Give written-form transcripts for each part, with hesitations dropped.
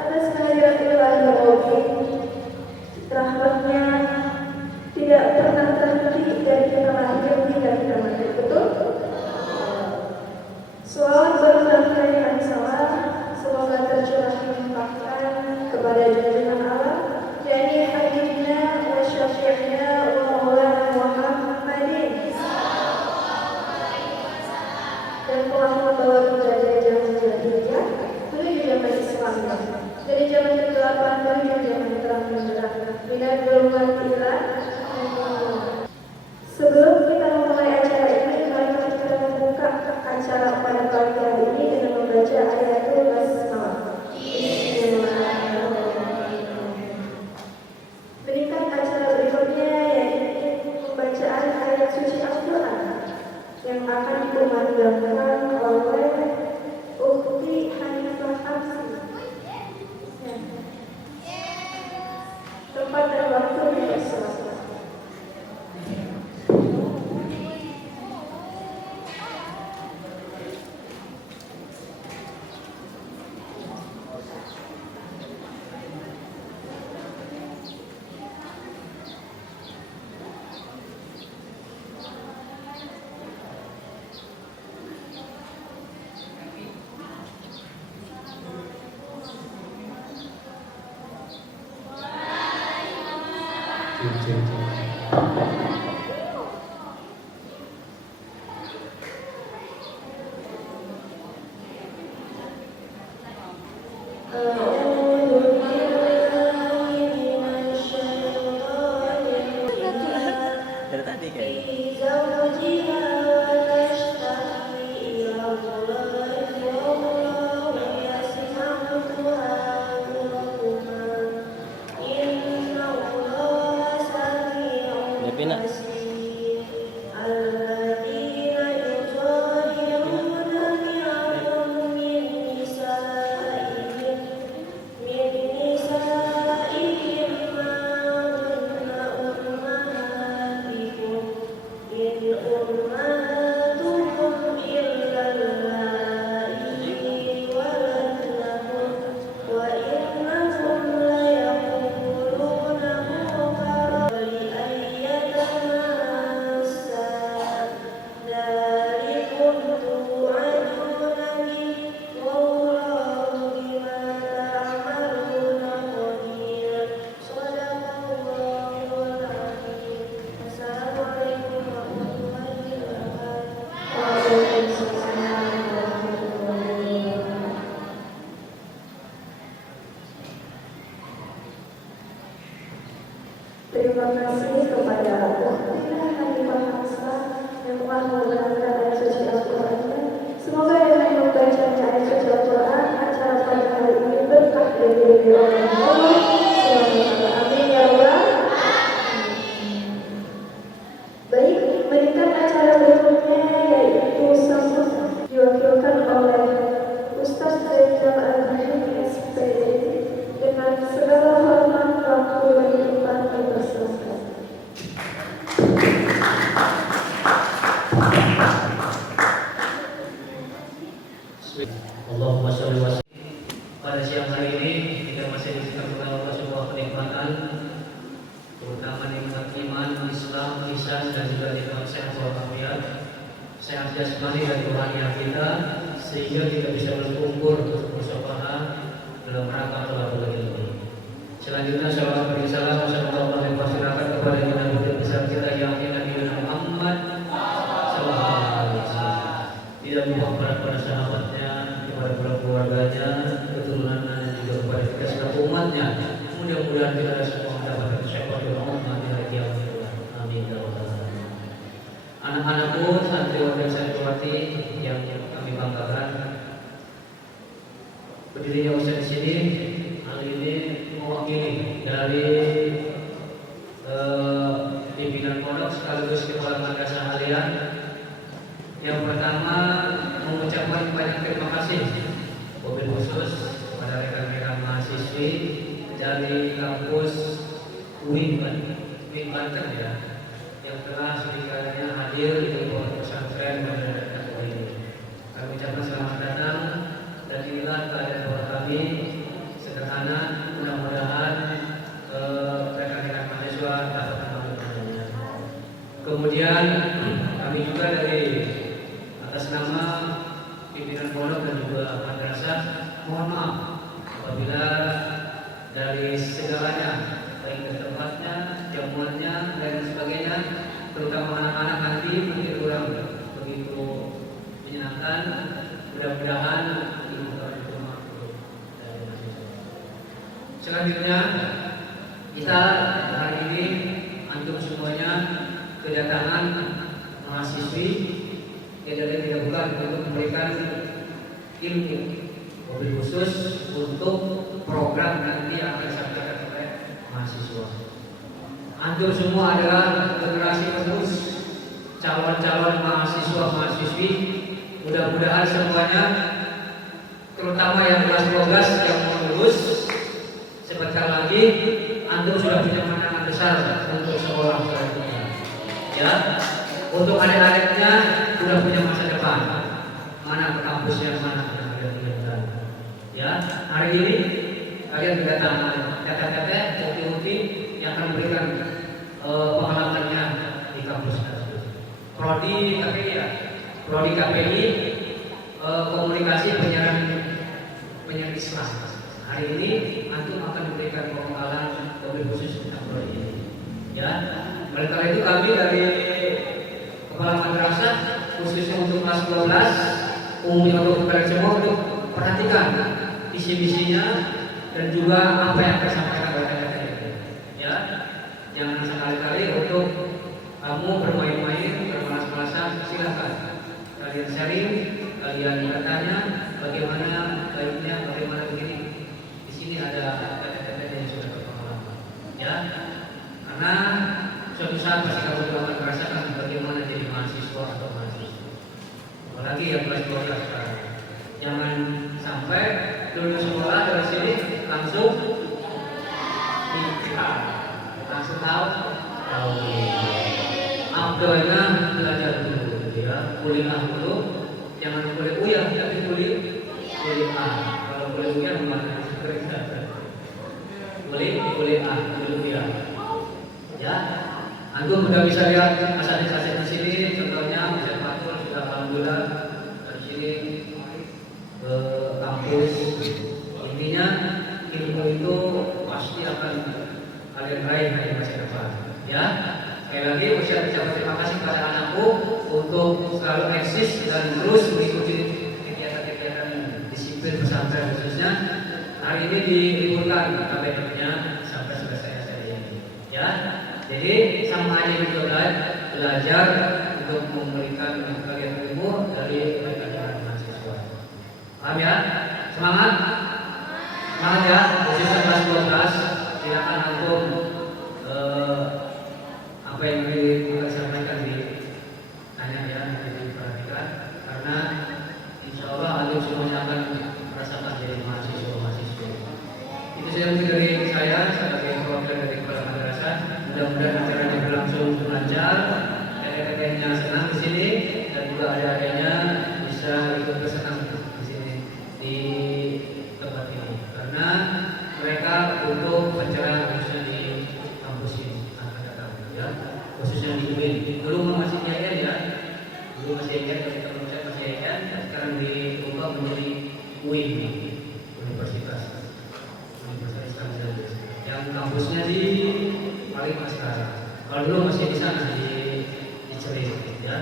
atas kehadiran ilahi Rabbi. Rahmatnya tidak pernah terhenti dari kita lahir hingga kita mati. Betul? Selawat berkali-kali kami salah, semoga tercurah dilimpahkan kepada junjungan Allah, yakni Habibna wa Syafi'na wa Maulana Muhammadin, dan telah membawa kita dari zaman jahiliyah menuju zaman Islam, dari zaman kegelapan menuju zaman terang benderang, minat golongan ilah. Sebelum kita memulai acara ini, mari kita membuka acara pada pagi hari ini dengan membaca ayatul basmalah. Berikan acara berikutnya yaitu pembacaan ayat suci Al-Quran yang akan dikumandangkan oleh Ukhti Hanifah Hamsi. Tempat dan waktu dipersilakan. Dari tadi kayaknya. Terima kasih kepada Ukhti Hanifah Hamsa yang telah membenarkan ayat suci Al-Qurannya. Semoga dengan membacanya ayat suci Al-Quran, acara pada hari ini berkah dari diri Allah. Amin ya Allah. Baik, berikan acara berikutnya yaitu sambut diwakilkan oleh Ustaz Zainal Al-Bahim SPD dengan segala hormat waktu yang tepat dipersilakan. Allahumma sholli wa sallim. Pada siang hari ini kita masih diberikan oleh sebuah kenikmatan, terutama nikmat iman, Islam, ihsan dan juga nikmat sehat walafiat, sehat jasmani dan rohani kita, sehingga kita bisa berkumpul untuk bersyafaqah dalam rangka thalabul ilmi. Selanjutnya saya beri salam sallallahu alaihi wasallam kepada nabi besar kita yang Nabi Muhammad sallallahu alaihi wasallam. Tidak lupa kepada sahabatnya, kepada para keluarganya, keturunannya, dan juga kepada kita seluruh umatnya. Mudah-mudahan kita semua mendapatkan syafaat umat di hari kiamat. Amin ya rabbal alamin. Anak-anakku, santriwan dan santriwati yang kami banggakan, berdirinya Ustaz di sini hari ini mewakili dari pimpinan pondok sekaligus kepala madrasah halian. Yang pertama mengucapkan banyak terima kasih wabil khusus kepada rekan-rekan mahasiswi dari kampus UIN Banten ya, yang telah sedikitnya hadir di pondok pesantren pada hari ini. Kami ucapkan selamat datang dan inilah keadaan buat kami sederhana. Mudah-mudahan rekan-rekan mahasiswa dapat memahaminya. Kemudian kami juga dari atas nama pimpinan pondok dan juga madrasah mohon maaf apabila dari segalanya, baik dari tempatnya, jamuannya dan sebagainya, terutama anak-anak nanti mungkin kurang begitu menyenangkan. Mudah-mudahan ibu kami bermakna dari mahasiswa. Selanjutnya kita hari ini antum semuanya kedatangan mahasiswi yang tidak bukan untuk memberikan ilmu, mobil khusus untuk program nanti yang akan disampaikan oleh mahasiswa. Antum semua adalah generasi penerus, calon-calon mahasiswa-mahasiswi. Mudah-mudahan semuanya, terutama yang kelas 12 yang mau lulus, sebentar lagi antum sudah punya pandangan besar untuk sekolah selanjutnya. Ya, untuk adik-adiknya sudah punya masa depan. Mana ke kampusnya, mana yang kalian. Ya, hari ini kalian kedatangan teteh-teteh, bukti-bukti yang akan memberikan pengalamannya di kampus tersebut. Prodi KPI ya, Prodi KPI komunikasi penyiaran Islam. Hari ini antum akan memberikan pengalaman mobil khusus tentang prodi ini. Ya, oleh karena itu kami dari kepala madrasah khususnya untuk kelas 12 umumnya untuk kalian semua untuk perhatikan visi-visinya dan juga apa yang akan disampaikan oleh kalian. Ya, jangan sekali-kali untuk kamu bermain-main, bermalas-malasan, silakan kalian sharing, kalian bertanya bagaimana baiknya, bagaimana begini. Di sini ada kata-kata yang sudah berpengalaman. Ya, karena suatu saat pasti kamu juga akan merasakan bagaimana jadi mahasiswa atau mahasiswa. Apalagi yang kelas 12 sekarang. Jangan sampai lulus sekolah dari sini langsung nikah, langsung tahu. Abdulnya belajar dulu, ya, kuliah dulu. Jangan kuliah uyah, tapi kuliah. Kalau kuliah uyah gimana? Kuliah dulu ya. Ya, antum sudah bisa lihat aset-aset di sini. Contohnya Ustaz Fatul sudah alhamdulillah dari sini ke kampus. Intinya ilmu itu pasti akan kalian raih di masa depan. Ya, sekali lagi saya ucapkan terima kasih kepada anakku untuk selalu eksis dan terus mengikuti kegiatan-kegiatan disiplin pesantren khususnya. Hari ini diliburkan KBM-nya sampai selesai seri ini. Ya, jadi sama aja juga belajar untuk memberikan kalian ilmu dari rekan-rekan mahasiswa. Paham ya? Semangat? Semangat ya, khususnya kelas 12. Silakan antum apa yang kita sampaikan tanya ya, diperhatikan karena insya Allah antum semuanya akan merasakan jadi mahasiswa-mahasiswa. Itu saja mungkin dari saya sebagai perwakilan dari kepala madrasah. Mudah-mudahan acaranya berlangsung lancar, teteh-tetehnya senang di sini dan juga adik-adiknya bisa ikut bersenang di sini di tempat ini karena mereka butuh pencerahan khususnya di kampus ini akan datang ya, khususnya di UIN. Dulu masih IAIN ya, dulu masih IAIN, tapi kalau saya masih IAIN, sekarang diubah menjadi UIN, Universitas Islam yang kampusnya di Paling sekarang. Kalau dulu masih di sana di Cerin ya.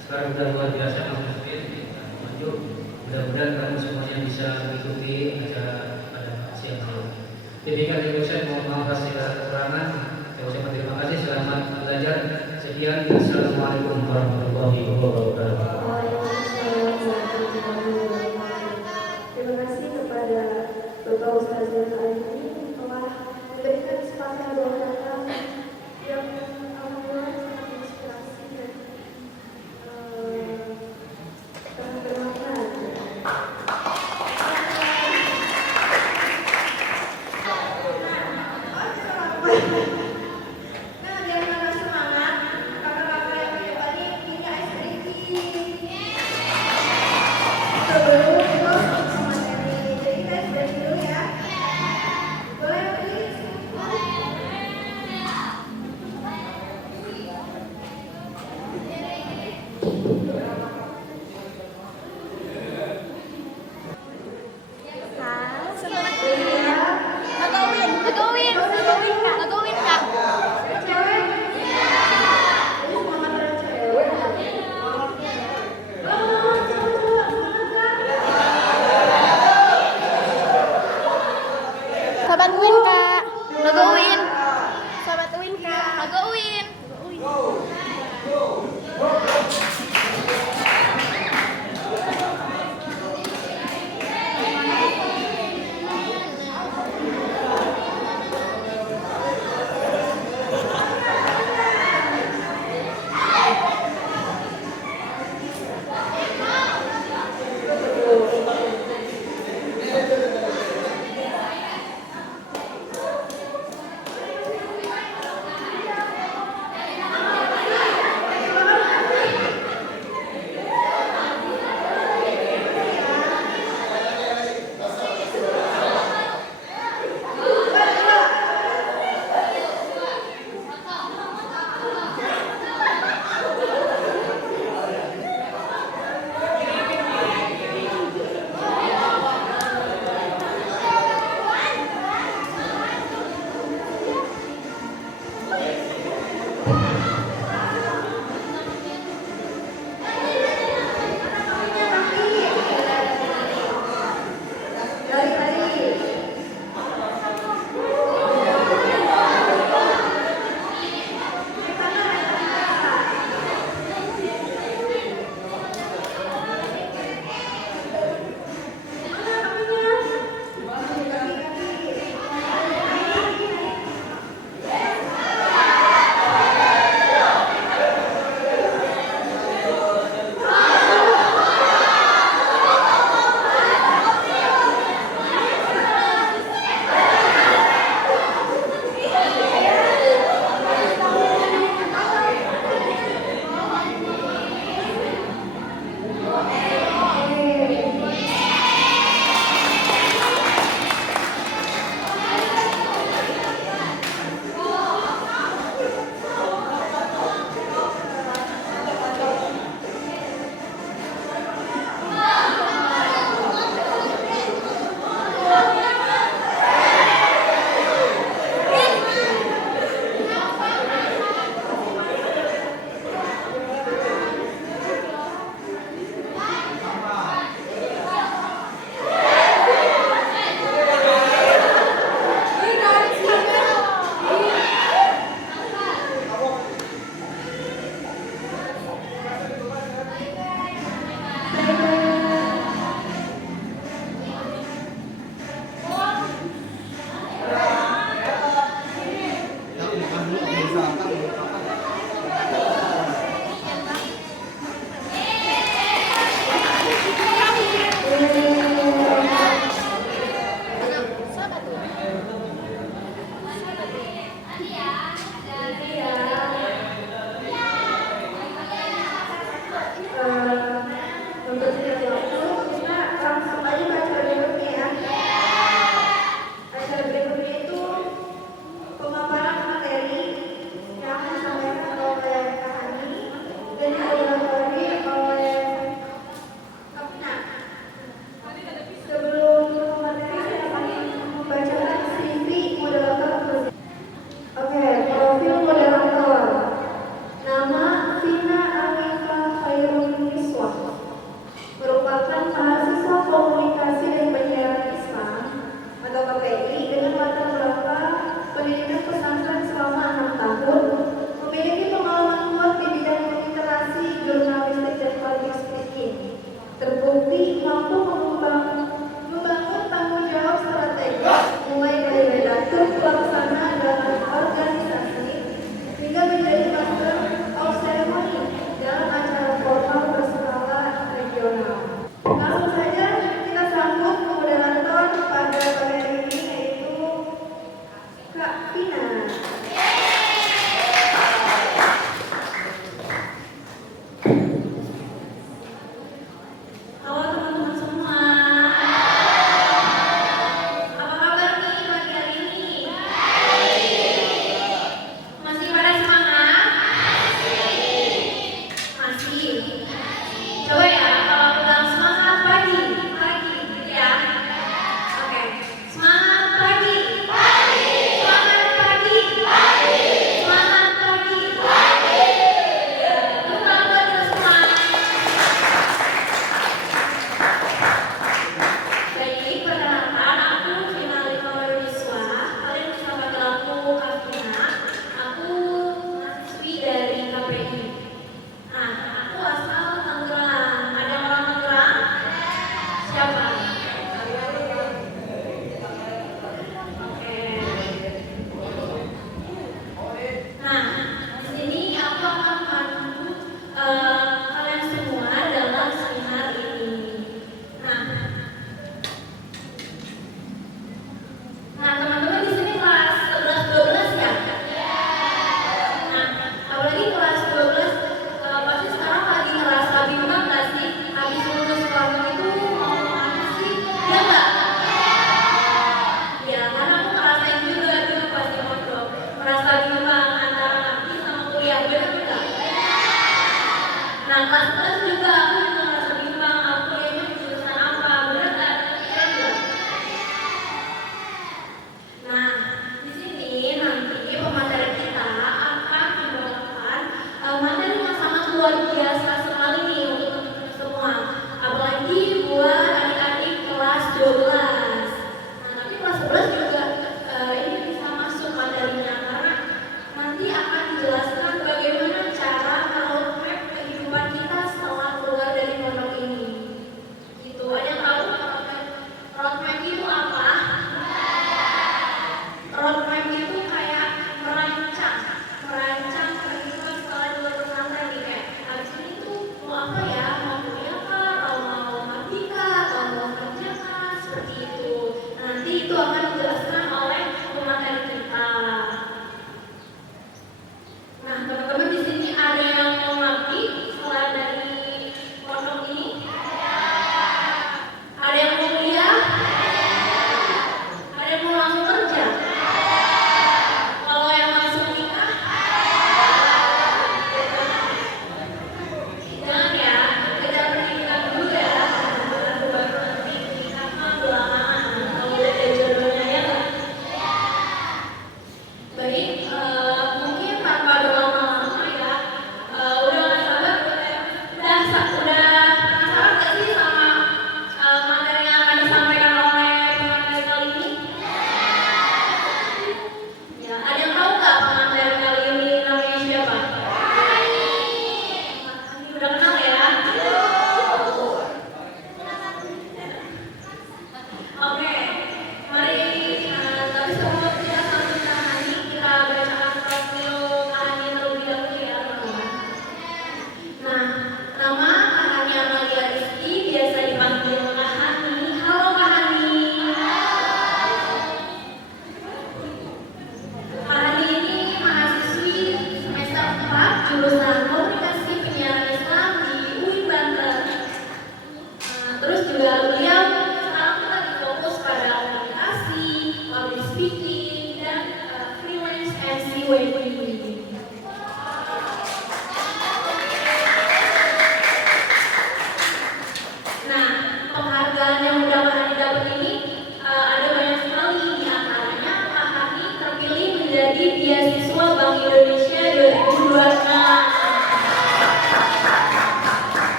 Sekarang sudah luar biasa kampusnya maju. Mudah-mudahan kamu semuanya bisa mengikuti acara pada siang hari. Demikian dari saya, mohon maaf segala kekurangan. Saya ucapkan terima kasih. Selamat belajar. Sekian. Assalamualaikum warahmatullahi wabarakatuh. Terima kasih kepada Bapak Ustaz yang hari ini telah memberikan kesempatan dua kata yang alhamdulillah sangat inspirasi dan sangat bermakna. Nah, biar tambah semangat, kakak-kakak yang punya ini punya ekspresi. Sebelum itu sama dari jadi tes dari dulu ya. Sobat Uin Kak. Logo Uin. Sobat Uin Kak. Logo Uin.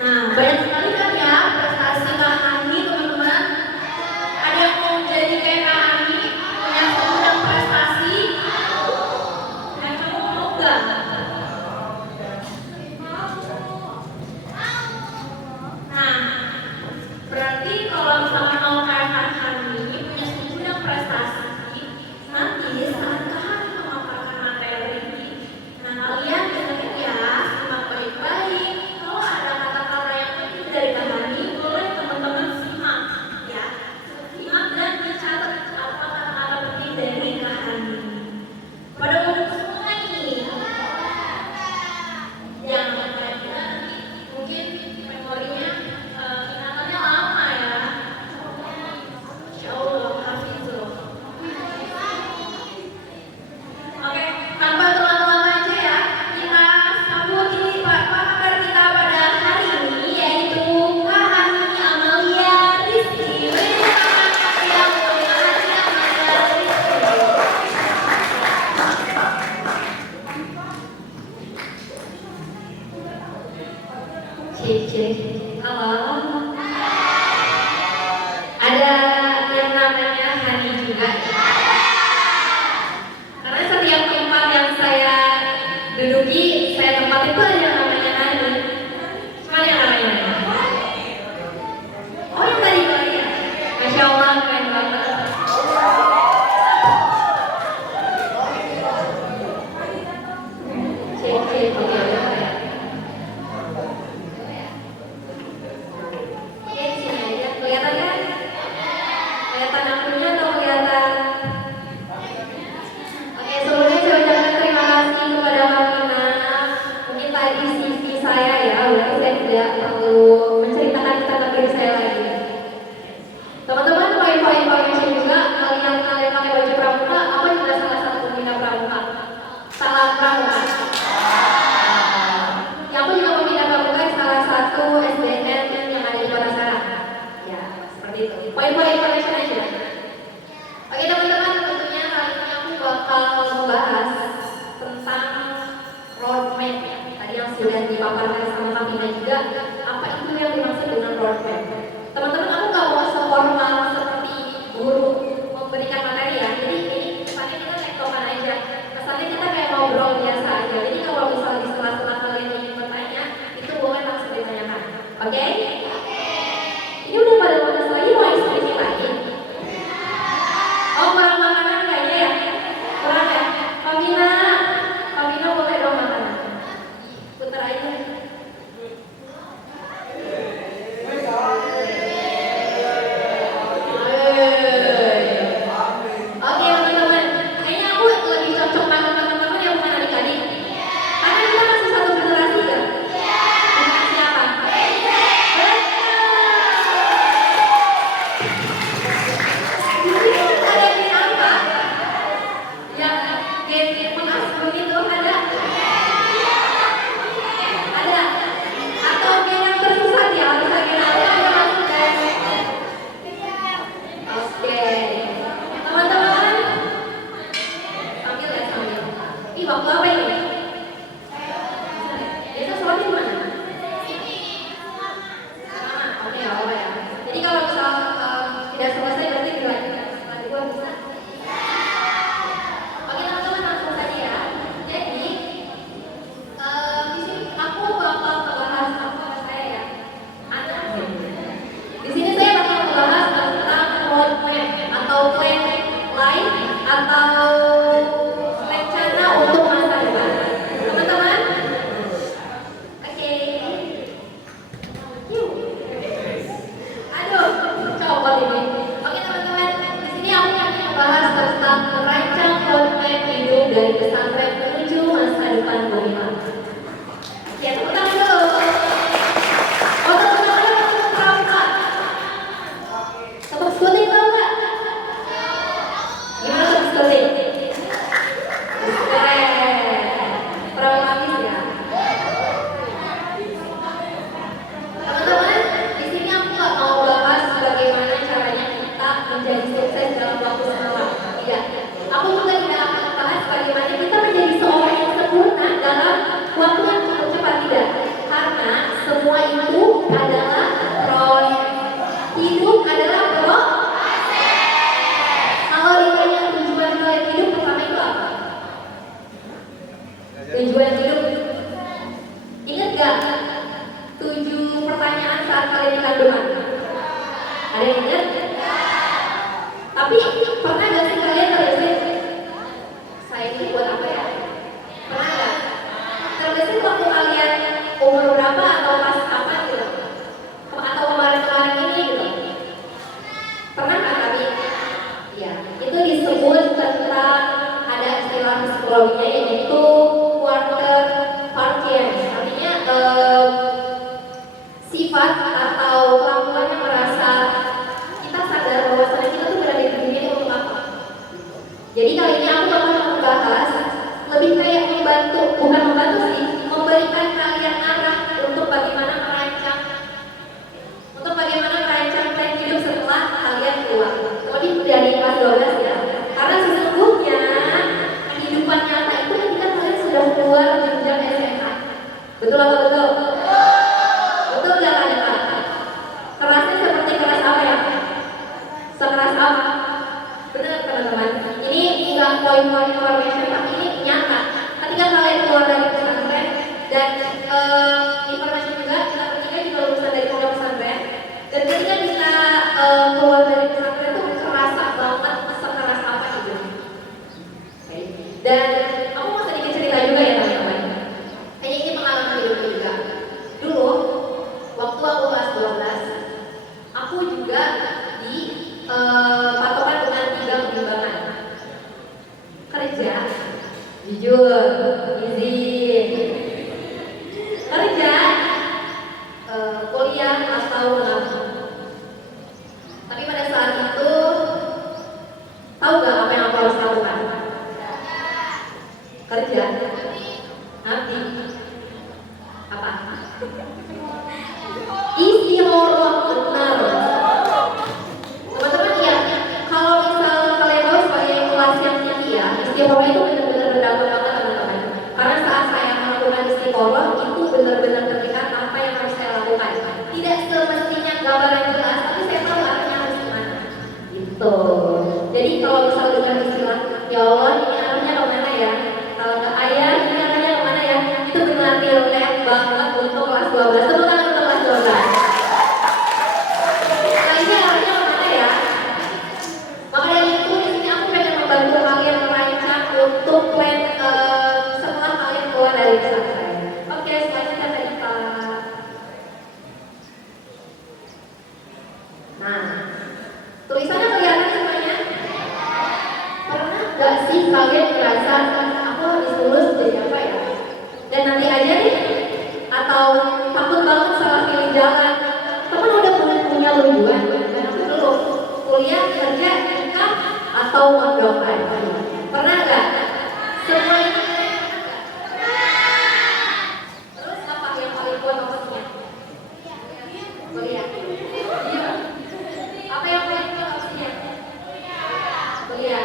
Nah, banyak sekali kan ya prestasi Kak Hani, teman-teman. Ada yang mau jadi kayak Kak Hani, punya segudang prestasi? Dan kamu mau gak? Nah, berarti kalau misalkan mau kayak Kak Hani, punya segudang prestasi, nanti saat Kak Hani memaparkan materi, nah kalian dengerin ya, simak baik-baik. Kalau ada kata-kata yang penting dari Kak Hani, boleh teman-teman simak ya. Simak dan dicatat apa kata-kata penting dari Kak Hani. Pada mau buku semua nih. Jangan lupa nanti mungkin memorinya ingatannya lama ya. Insya Allah hafizul. Oke, tanpa terlalu-lama aja ya, kita sambut ini Pak pakar kita pada hari ini, yaitu Kak Hani Amalia Rizky. Beri tangan yang mulia Hani Amalia Rizky. Cik, halo. Ada yang namanya Hani juga. Karena setiap tempat yang saya duduki, saya tempat itu ada yang namanya Hani. Cuma yang namanya Hani. Oh yang tadi itu ya. Masya Allah, keren banget. Cik, oke. Oke, sini aja. Kelihatan kan? Kelihatan akunnya atau kelihatan? Oke, sebelumnya saya ucapkan terima kasih kepada Kak Mina. Mungkin tadi CV saya ya, berarti saya tidak perlu menceritakan tentang diri saya lagi. Teman-teman, for information juga, kalian pakai baju pramuka, apa juga salah satu pembina pramuka? Salah pramuka. Yang aku juga pembina pramuka salah satu SDN yang ada di Kota Serang. Ya, seperti itu. For information aja. Oke teman-teman, tentunya kali ini aku bakal membahas tentang roadmap ya. Tadi yang sudah dipaparkan sama Kak Mina juga, apa itu yang dimaksud dengan roadmap. Teman-teman, aku gak mau seformal seperti guru memberikan materi ya. Jadi ini kesannya kita tektokan aja. Kesannya kita kayak ngobrol biasa aja. Jadi kalau misalnya di sela-sela kalian ingin bertanya, itu boleh langsung ditanyakan. Oke? Ini udah pada panas lagi, mau ekspresi lagi? Oh, kurang makanan kayaknya ya? Kurang ya? Kak Mina boleh dong makanan? Putar aja. Oke teman-teman, kayaknya aku lebih cocok makan teman-teman yang bukan adik-adik. Karena kita masih satu generasi kan? Generasi apa? 7 pertanyaan saat kalian di kandungan? Ada yang ingat? Tapi pernah gak sih kalian terbesit? Saya ini buat apa ya? Pernah gak? Terbesit waktu kalian umur berapa atau pas apa gitu? Atau kemarin-kemarin ini gitu? Pernah gak kami? Ya, itu disebut tentang ada istilah psikologinya yaitu quarter partian. Artinya sifat atau kelakuan yang merasa kita sadar bahwa kita tuh berada di dunia itu untuk apa. Jadi kali ini aku akan membahas lebih kayak membantu, bukan membantu sih, memberikan kalian arah untuk bagaimana merancang plan hidup setelah kalian keluar. Terlebih dari kelas 12 ya. Karena sesungguhnya kehidupan nyata itu ketika kalian sudah keluar jenjang SMA. Betul apa betul? Betul gak kalian? Kerasnya seperti keras apa ya? Sekeras apa? Benar teman-teman. Ini enggak poin-poin information, tapi ini nyata. Ketika kalian keluar dari pesantren dan informasi juga kita bertiga juga lulusan dari pondok pesantren. Dan ketika kita keluar dari pesantren itu kerasa banget sekeras apa gitu. Okay. Dan aku mau sedikit cerita juga ya teman-teman. Kayaknya ini pengalaman hidupku juga. Dulu waktu aku kelas 12, aku juga di patokan dengan 3 pertimbangan. Kerja, jujur, izin. Kerja, kuliah atau menabung. Tapi pada saat itu, tahu gak apa yang aku harus lakukan? Kerja, nanti apa? Istihoroh benar. Teman-teman ya, kalau misal kalian tahu sebagai kelas yang tinggi ya, istihoroh itu benar-benar berdampak banget teman-teman. Karena saat saya melakukan istihoroh itu benar-benar terlihat apa yang harus saya lakukan. Tidak semestinya gambar yang jelas, tapi saya tahu arahnya harus gimana. Gitu. Jadi kalau misal dengan istilah, ya Allah ini arahnya kemana ya? Kalau nggak ayah, ini arahnya kemana ya? Itu benar relate banget untuk kelas 12. Tepuk tangan untuk kelas 12. Nah ini arahnya kemana ya? Maka dari itu di sini aku pengen membantu kalian merancang untuk plan setelah kalian keluar dari pesantren. Oke, selanjutnya tadi Pak. Nah, tulisannya kelihatan semuanya? Pernah gak sih kalian merasa aku habis lulus jadi apa ya? Dan nanti aja nih? Atau takut banget salah pilih jalan? Teman udah punya tujuan? Dan aku dulu kuliah, kerja, nikah, atau mondok aja? Pernah gak? Semua itu terus apa yang paling kuat opsinya? Kuliah. Iya. Apa yang paling kuat opsinya? Kuliah.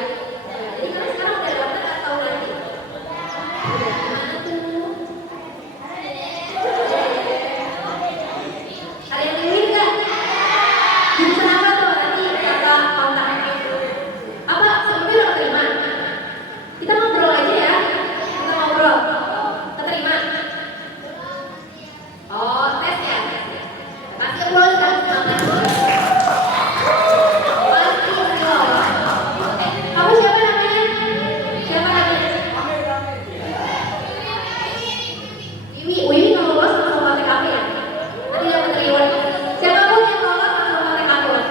Jadi kalian sekarang udah daftar atau nanti? Gimana tuh? Ada yang pilih nggak? Jurusan apa tuh nanti? Apa kontak? Apa sebelumnya udah keterima? Kita ngobrol aja ya. Kita ngobrol. Keterima? Oh, tes ya? Kasih applause, kasih semangat. Pasti lolos. Kamu siapa namanya? Siapa namanya? Wiwi. Wiwi kalau lolos langsung kontak aku ya. Nanti dapat reward. Siapapun yang lolos langsung kontak aku ya.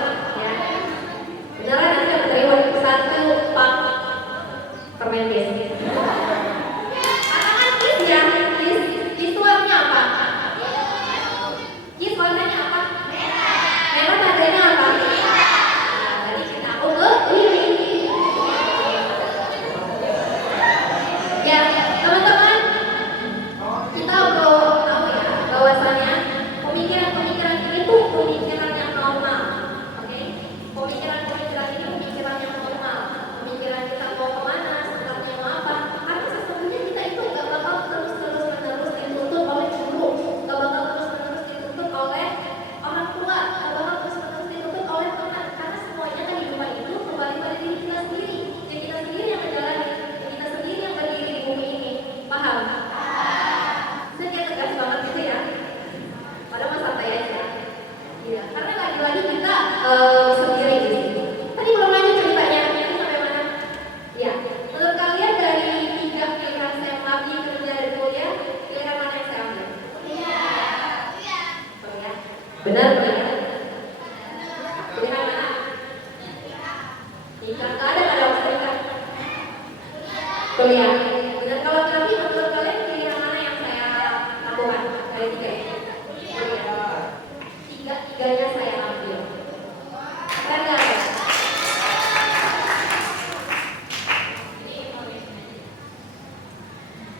Beneran nanti dapat reward 1 pak permen bis. Anak-anak kis ya, kis warnanya apa? Kis warnanya apa? Merah tandanya apa? Nah, tadi kita aku ke Wiwi. Ya, teman-teman, kita perlu tahu ya bahwasannya pemikiran-pemikiran ini tuh pemikiran yang normal, oke? Pemikiran-pemikiran ini pemikiran yang normal. Pemikiran kita mau kemana, setelahnya mau apa? Karena sesungguhnya kita itu nggak bakal terus-menerus dituntut oleh guru, nggak bakal terus-menerus dituntut oleh orang tua, nggak bakal terus-menerus dituntut oleh teman. Karena semuanya kehidupan itu kembali pada diri kita sendiri. Dan kita sendiri yang menjalani, dan kita sendiri yang berdiri di bumi ini. Paham? Saya kayak tegas banget gitu ya. Pada Benar pernikahan? Pernikahan mana? Nikah, nggak ada waktu nikah. Kuliah. Dan kalau laki menurut kalian pilihan mana yang saya lakukan? Dari tiga ya? Tiganya saya ambil. Kan nggak ada?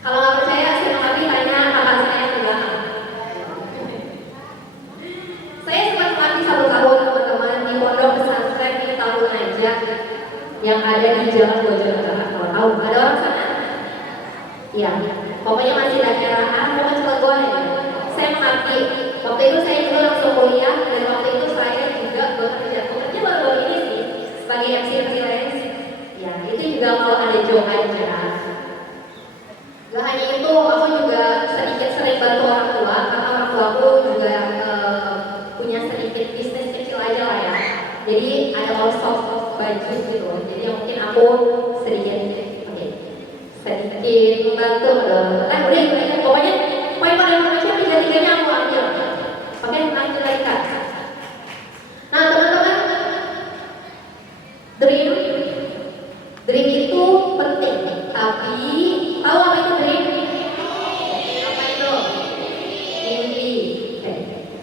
Kalau nggak percaya, saya nanti tanya kakak saya di belakang. Saya sempat melatih 1 tahun teman-teman di pondok pesantren di Tahun Najak yang ada di Jalan Bojonegoro. Kalau tahu, ada orang sana? Iya, pokoknya masih daerah mau Cilegon ya. Saya melatih. Waktu itu saya juga langsung kuliah dan waktu itu saya juga bekerja baru-baru ini sih sebagai MC freelance. Ya, itu juga kalau ada job aja. Gak hanya itu, aku juga sedikit sering bantu orang tua karena orang tua aku juga punya sedikit bisnis kecil aja lah ya. Jadi ada all-stock baju gitu. Jadi mungkin aku sedikit membantu. Udah, pokoknya poin pada Indonesia tiga-tiganya aku ambil. Oke, lanjut lagi Kak. Nah teman-teman, dream itu penting, tapi tahu apa itu dream? Apa itu? Mimpi.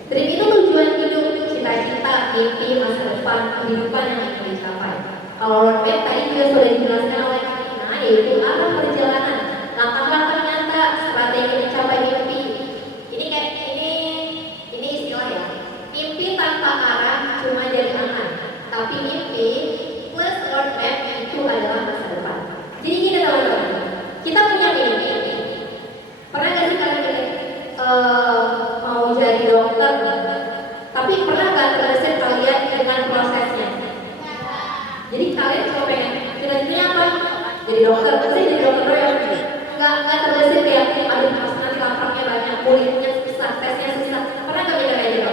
Dream itu tujuan hidup, cita-cita, mimpi, masa depan, kehidupan yang ingin dicapai. Kalau roadmap tadi juga sudah dijelaskan oleh Karina, yaitu arah perjalanan, langkah-langkah nyata, strategi mencapai mimpi. Ini istilah ya. Mimpi tanpa arah cuma jadi angan, tapi mimpi plus roadmap itu adalah masa depan. Jadi gini teman-teman, kita punya mimpi. Pernah gak sih kalian mau jadi dokter? Tapi pernah gak terbesit kalian dengan prosesnya? Jadi kalian kalau pengen cita-citanya apa? Jadi dokter, pasti jadi dokter ya? Nggak terbesit ya? Aduh, pasti nanti laparnya banyak, kulitnya susah, tesnya susah. Pernah gak mikir kayak gitu?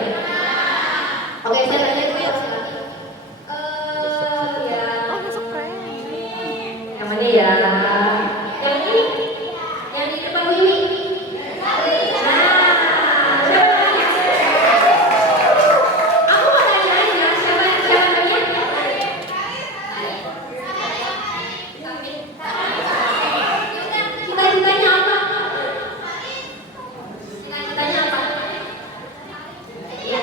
Oke, saya tanya dulu ya. Yang mana ya? Yang ini? Yang di depan Wiwi? Aku mau tanya aja, siapa namanya? Cita-citanya apa? Cita-citanya apa? Iya.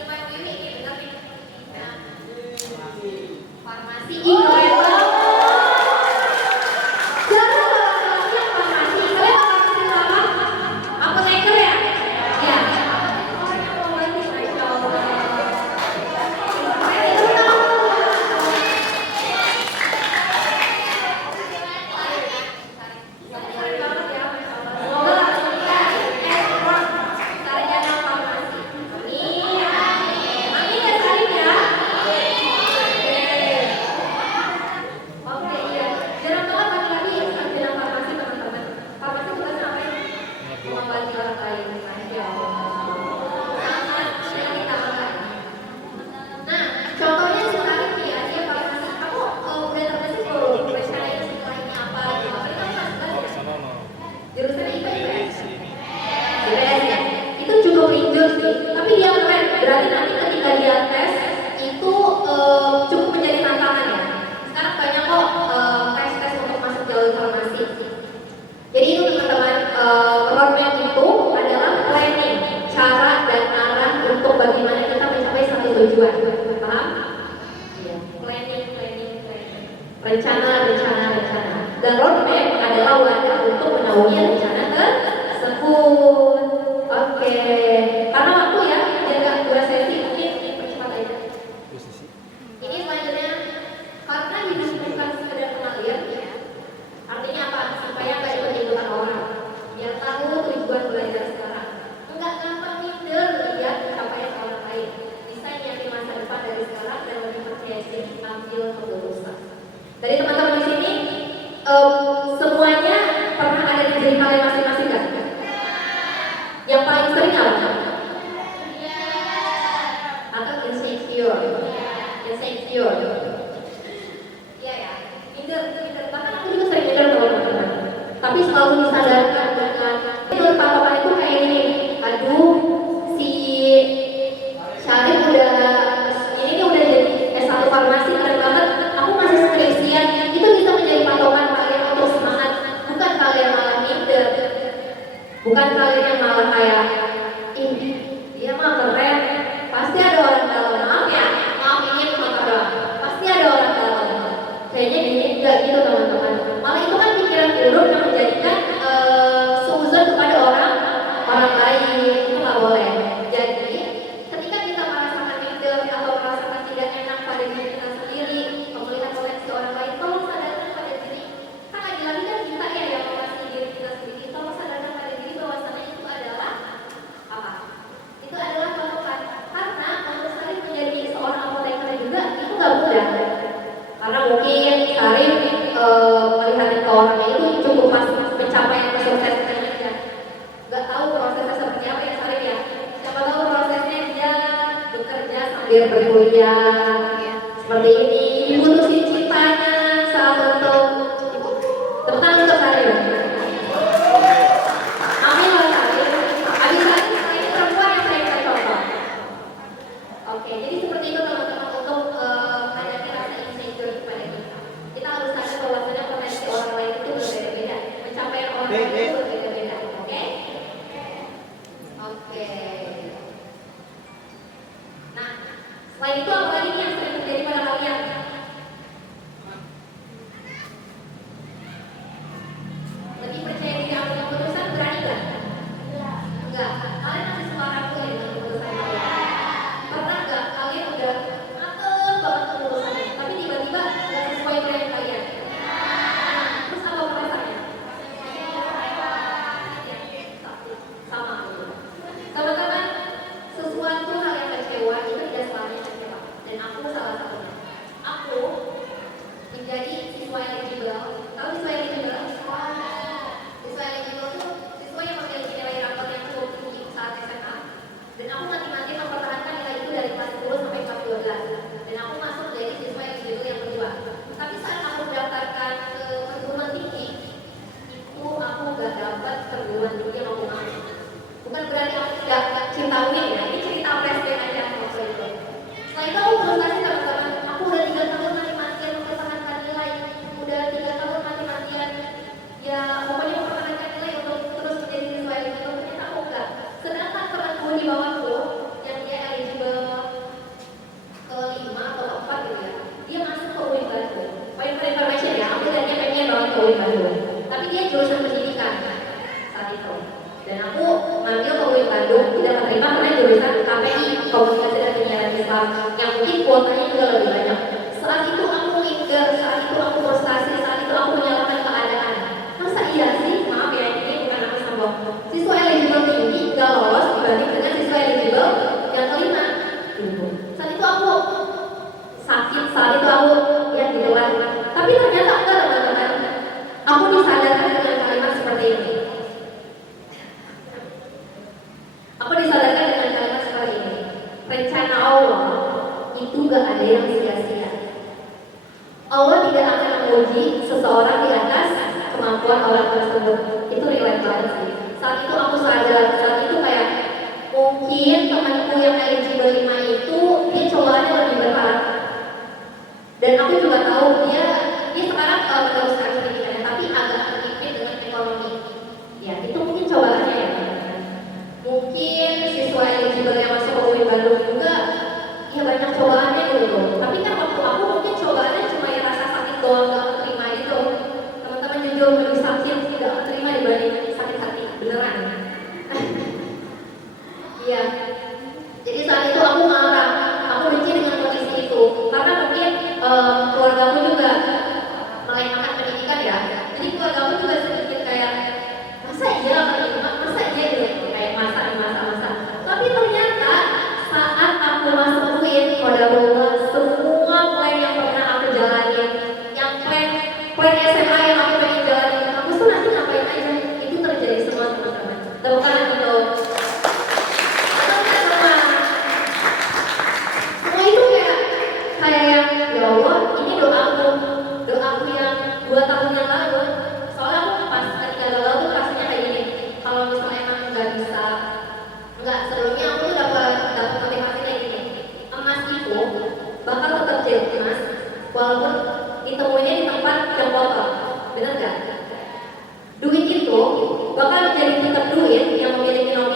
Depan Wiwi, benar nih. Farmasi, keren banget. Jarang laki-laki yang farmasi. Kalian farmasi apa? Apoteker ya? Iya. Orang yang mau mati, Masya Allah. Keren itu dong. Keren banget ya, Masya Allah. Semoga ekspor sarjana farmasi. Amin. Amin ya Salim ya. Oke, iya. Jarang banget laki-laki yang sarjana farmasi teman-teman. Farmasi tugasnya apa ya? Mengobati orang lain. Masya Allah. Sangat yang ditambahkan. Nah, contohnya sekarang nih ya, dia farmasi. Kamu udah terbesit belum? Rencananya setelah ini apa? Apa itu apa? Jurusan IPA IPS? IPS ya? Itu cukup rinjur sih. Tapi dia keren. Berarti nanti ketika dia tes itu cukup menjadi tantangan ya. Sekarang banyak kok tes-tes untuk masuk jalur farmasi. Jadi itu teman-teman, roadmap itu adalah planning, cara dan arah untuk bagaimana kita mencapai satu tujuan. Paham? Iya. Planning. Rencana. Dan roadmap adalah wadah untuk menaungi rencana tersebut. Oke. Karena waktu ya, jaga 2 sesi mungkin percepat aja. Ini selanjutnya, karena hidup bukan sekedar mengalir, artinya apa? Supaya nggak ikut-ikutan orang. Biar tahu tujuan belajar sekarang. Enggak gampang minder lihat pencapaian orang lain. Bisa nyiapin masa depan dari sekarang dan lebih percaya diri ambil keputusan. Dari teman-teman di sini, semuanya pernah ada di diri kalian masing-masing kan? Yang paling sering apa? Atau insecure? Iya ya, minder. Bahkan aku juga sering minder teman-teman. Tapi selalu disadarkan dengan itu patokan itu kayak gini. Aduh, malah kayak ini dia mah keren, pasti ada orang dalam. Maaf ya, maaf ini cuma doang. Pasti ada orang dalam. Kayaknya gini enggak gitu teman-teman. Malah itu kan pikiran buruk yang menjadikan suzon kepada orang lain, itu nggak boleh. Jadi ketika kita merasakan minder atau merasakan tidak enak pada diri kita sendiri, melihat koleksi orang lain, tolong sadarkan pada diri. Kan lagi-lagi kan kita ya yang mengasihi diri kita sendiri. Tolong sadarkan pada diri bahwasanya itu adalah apa? Itu adalah cocokkan. Karena untuk Sarif menjadi seorang apoteker juga itu nggak mudah. Karena mungkin Sarif melihat ke orangnya itu cukup pas pencapaian kesuksesan aja. Nggak tahu prosesnya seperti apa ya Sarif ya. Siapa tahu prosesnya dia bekerja sambil berkuliah seperti ini, diputusin cintanya saat untuk tepuk tangan untuk Sarif. Amin loh Sarif. Abis Sarif ini perempuan yang saya bisa contoh. Oke, jadi seperti itu teman-teman untuk menghadapi rasa insecure kepada kita. Kita harus sadar bahwasanya potensi orang lain itu berbeda-beda, pencapaian orang lain itu berbeda-beda. Oke? Oke. Nah, selain itu apa lagi nih yang sering terjadi pada kalian? Lebih percaya diri ambil keputusan, berani nggak? Enggak. Kalian masih suka ragu ya dengan keputusan kalian? Pernah nggak kalian udah mateng banget keputusannya, tapi tiba-tiba nggak sesuai dengan kalian? Terus apa perasaannya? Sama. Teman-teman, sesuatu hal yang kecewa itu tidak selamanya kecewa, dan aku salah satunya. Aku menjadi siswa eligible. Tahu siswa eligible? Siswa eligible itu siswa yang memiliki nilai rapot yang cukup tinggi saat SMA. Dan aku mati-mati mempertahankan nilai itu dari kelas 10 sampai kelas 12. Dan aku masuk jadi siswa eligible yang kedua. Tapi saat aku mendaftarkan ke perguruan tinggi, itu aku gak dapat perguruan tinggi yang aku mau. Bukan berarti aku tidak cinta UIN ya, ini cerita presiden aja waktu itu. Setelah itu aku frustasi teman-teman, aku udah 3 tahun mati-matian mempertahankan nilai, udah 3 tahun mati-matian ya pokoknya mempertahankan nilai untuk terus menjadi siswa eligible, ternyata aku enggak. Sedangkan temanku di bawahku yang dia eligible ke 5 atau 4 gitu ya, dia masuk ke UIN Bandung. Point for information ya, aku dan dia pengen banget ke UIN Bandung, tapi dia jurusan pendidikan saat itu. Dan aku ngambil ke UIN Bandung tidak menerima karena jurusan KPI, Komunikasi dan Penyiaran Islam, yang mungkin kuotanya juga lebih banyak. Saat itu aku minder, saat itu aku frustasi, saat itu aku menyalahkan keadaan. Masa iya sih, maaf ya, ini bukan aku sombong. Siswa eligible tinggi gak lolos dibanding dengan siswa eligible yang kelima. Saat itu aku sakit, saat itu aku yang ditelan. Tapi ternyata enggak teman-teman. Aku disadarkan dengan kalimat seperti ini. Aku disadarkan dengan kalimat seperti ini. Rencana Allah itu gak ada yang sia-sia. Allah tidak akan menguji seseorang di atas kemampuan orang tersebut. Itu relate banget sih. Saat itu aku sadar, saat itu kayak mungkin temanku yang eligible 5 itu dia cobaannya lebih berat. Dan aku juga tahu dia sekarang meneruskan pendidikannya, tapi agak terlibat dengan ekonomi. Ya, itu mungkin cobaannya ya. Mungkin siswa eligible yang masuk ke UIN Bandung juga ya banyak cobaannya gitu. Tapi kan waktu aku mungkin cobaannya cuma ya rasa sakit doang, gak terima gitu. Teman-teman jujur lebih sakit tidak terima dibanding sakit hati beneran. Iya. Jadi saat itu aku marah, aku benci dengan kondisi itu karena mungkin keluargaku juga melayakan pendidikan ya. Jadi keluargaku juga sedikit kayak masa iya gitu kayak masa. Tapi ternyata saat aku masuk UIN, qadarullah, semua plan yang pernah aku jalanin, yang plan SMA yang aku pengen jalanin, aku tuh nanti ngapain aja, itu terjadi semua teman-teman. Tepuk tangan gitu. Semua itu kayak yang ya Allah, ini doaku yang 2 tahun yang lalu. Soalnya aku pas ketika gagal tuh rasanya kayak gini. Kalau misalnya emang nggak bisa, sebelumnya aku tuh dapat motivasi kayak gini. Emas itu bakal tetap jadi emas walaupun ditemuinya di tempat yang kotor. Benar nggak? Duit itu bakal menjadi tetap duit yang memiliki nomor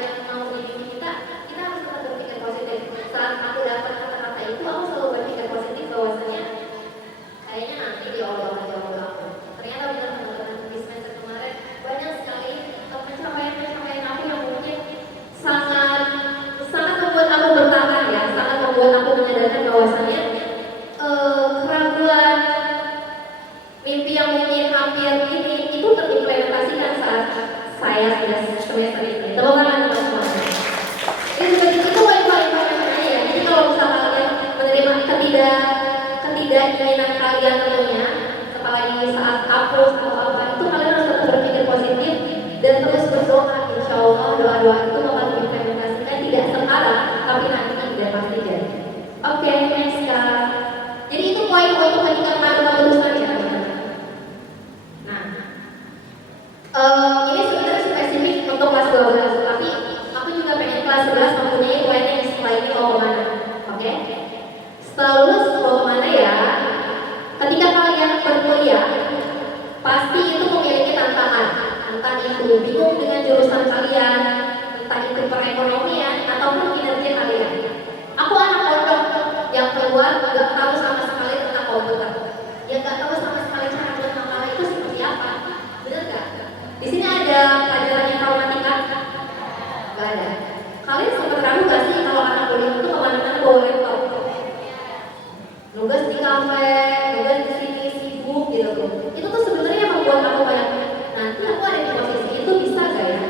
yang mau dididik kita harus tetap berpikir positif. Saat aku dapat kata-kata itu, aku selalu berpikir positif bahwasanya kayaknya nanti di Allah aku. Ternyata benar teman-teman di semester kemarin banyak sekali pencapaian aku yang mungkin sangat membuat aku bertahan ya, sangat membuat aku menyadarkan bahwasanya keraguan mimpi yang mungkin hampir ini itu terimplementasikan saat saya sudah semester ini. Tepuk tangan teman-teman. Itu poin-poin pertanyaannya ya. Jadi kalau misalnya kalian menerima ketidakinginan kalian tentunya, apalagi saat hapus atau apa, itu kalian harus tetap berpikir positif dan terus berdoa. Insya Allah doa-doa itu akan diimplementasikan tidak sekarang, tapi nanti tidak pasti jadi. Oke, next Kak. Jadi itu poin untuk meningkatkan keputusan ya teman-teman. Nah, ini sebenarnya spesifik untuk kelas 12, tapi aku juga pengen kelas 11 mempunyai poin yang setelah ini mau kemana. Oke? Setelah lulus mau kemana ya? Ketika kalian berkuliah, pasti itu memiliki tantangan. Entah itu bingung dengan jurusan kalian, entah itu perekonomian ataupun kinerja kalian. Aku anak pondok yang keluar nggak tahu sama sekali tentang komputer, yang nggak tahu sama sekali cara buat makalah itu seperti apa, bener nggak? Di sini ada pelajaran informatika? Nggak ada. Kalian sempat ragu nggak sih kalau anak kuliah itu kemana-mana bawa laptop? Nugas di kafe, nugas di sini sibuk gitu tuh. Itu tuh sebenarnya membuat aku kayak nanti aku ada di posisi itu bisa gak ya?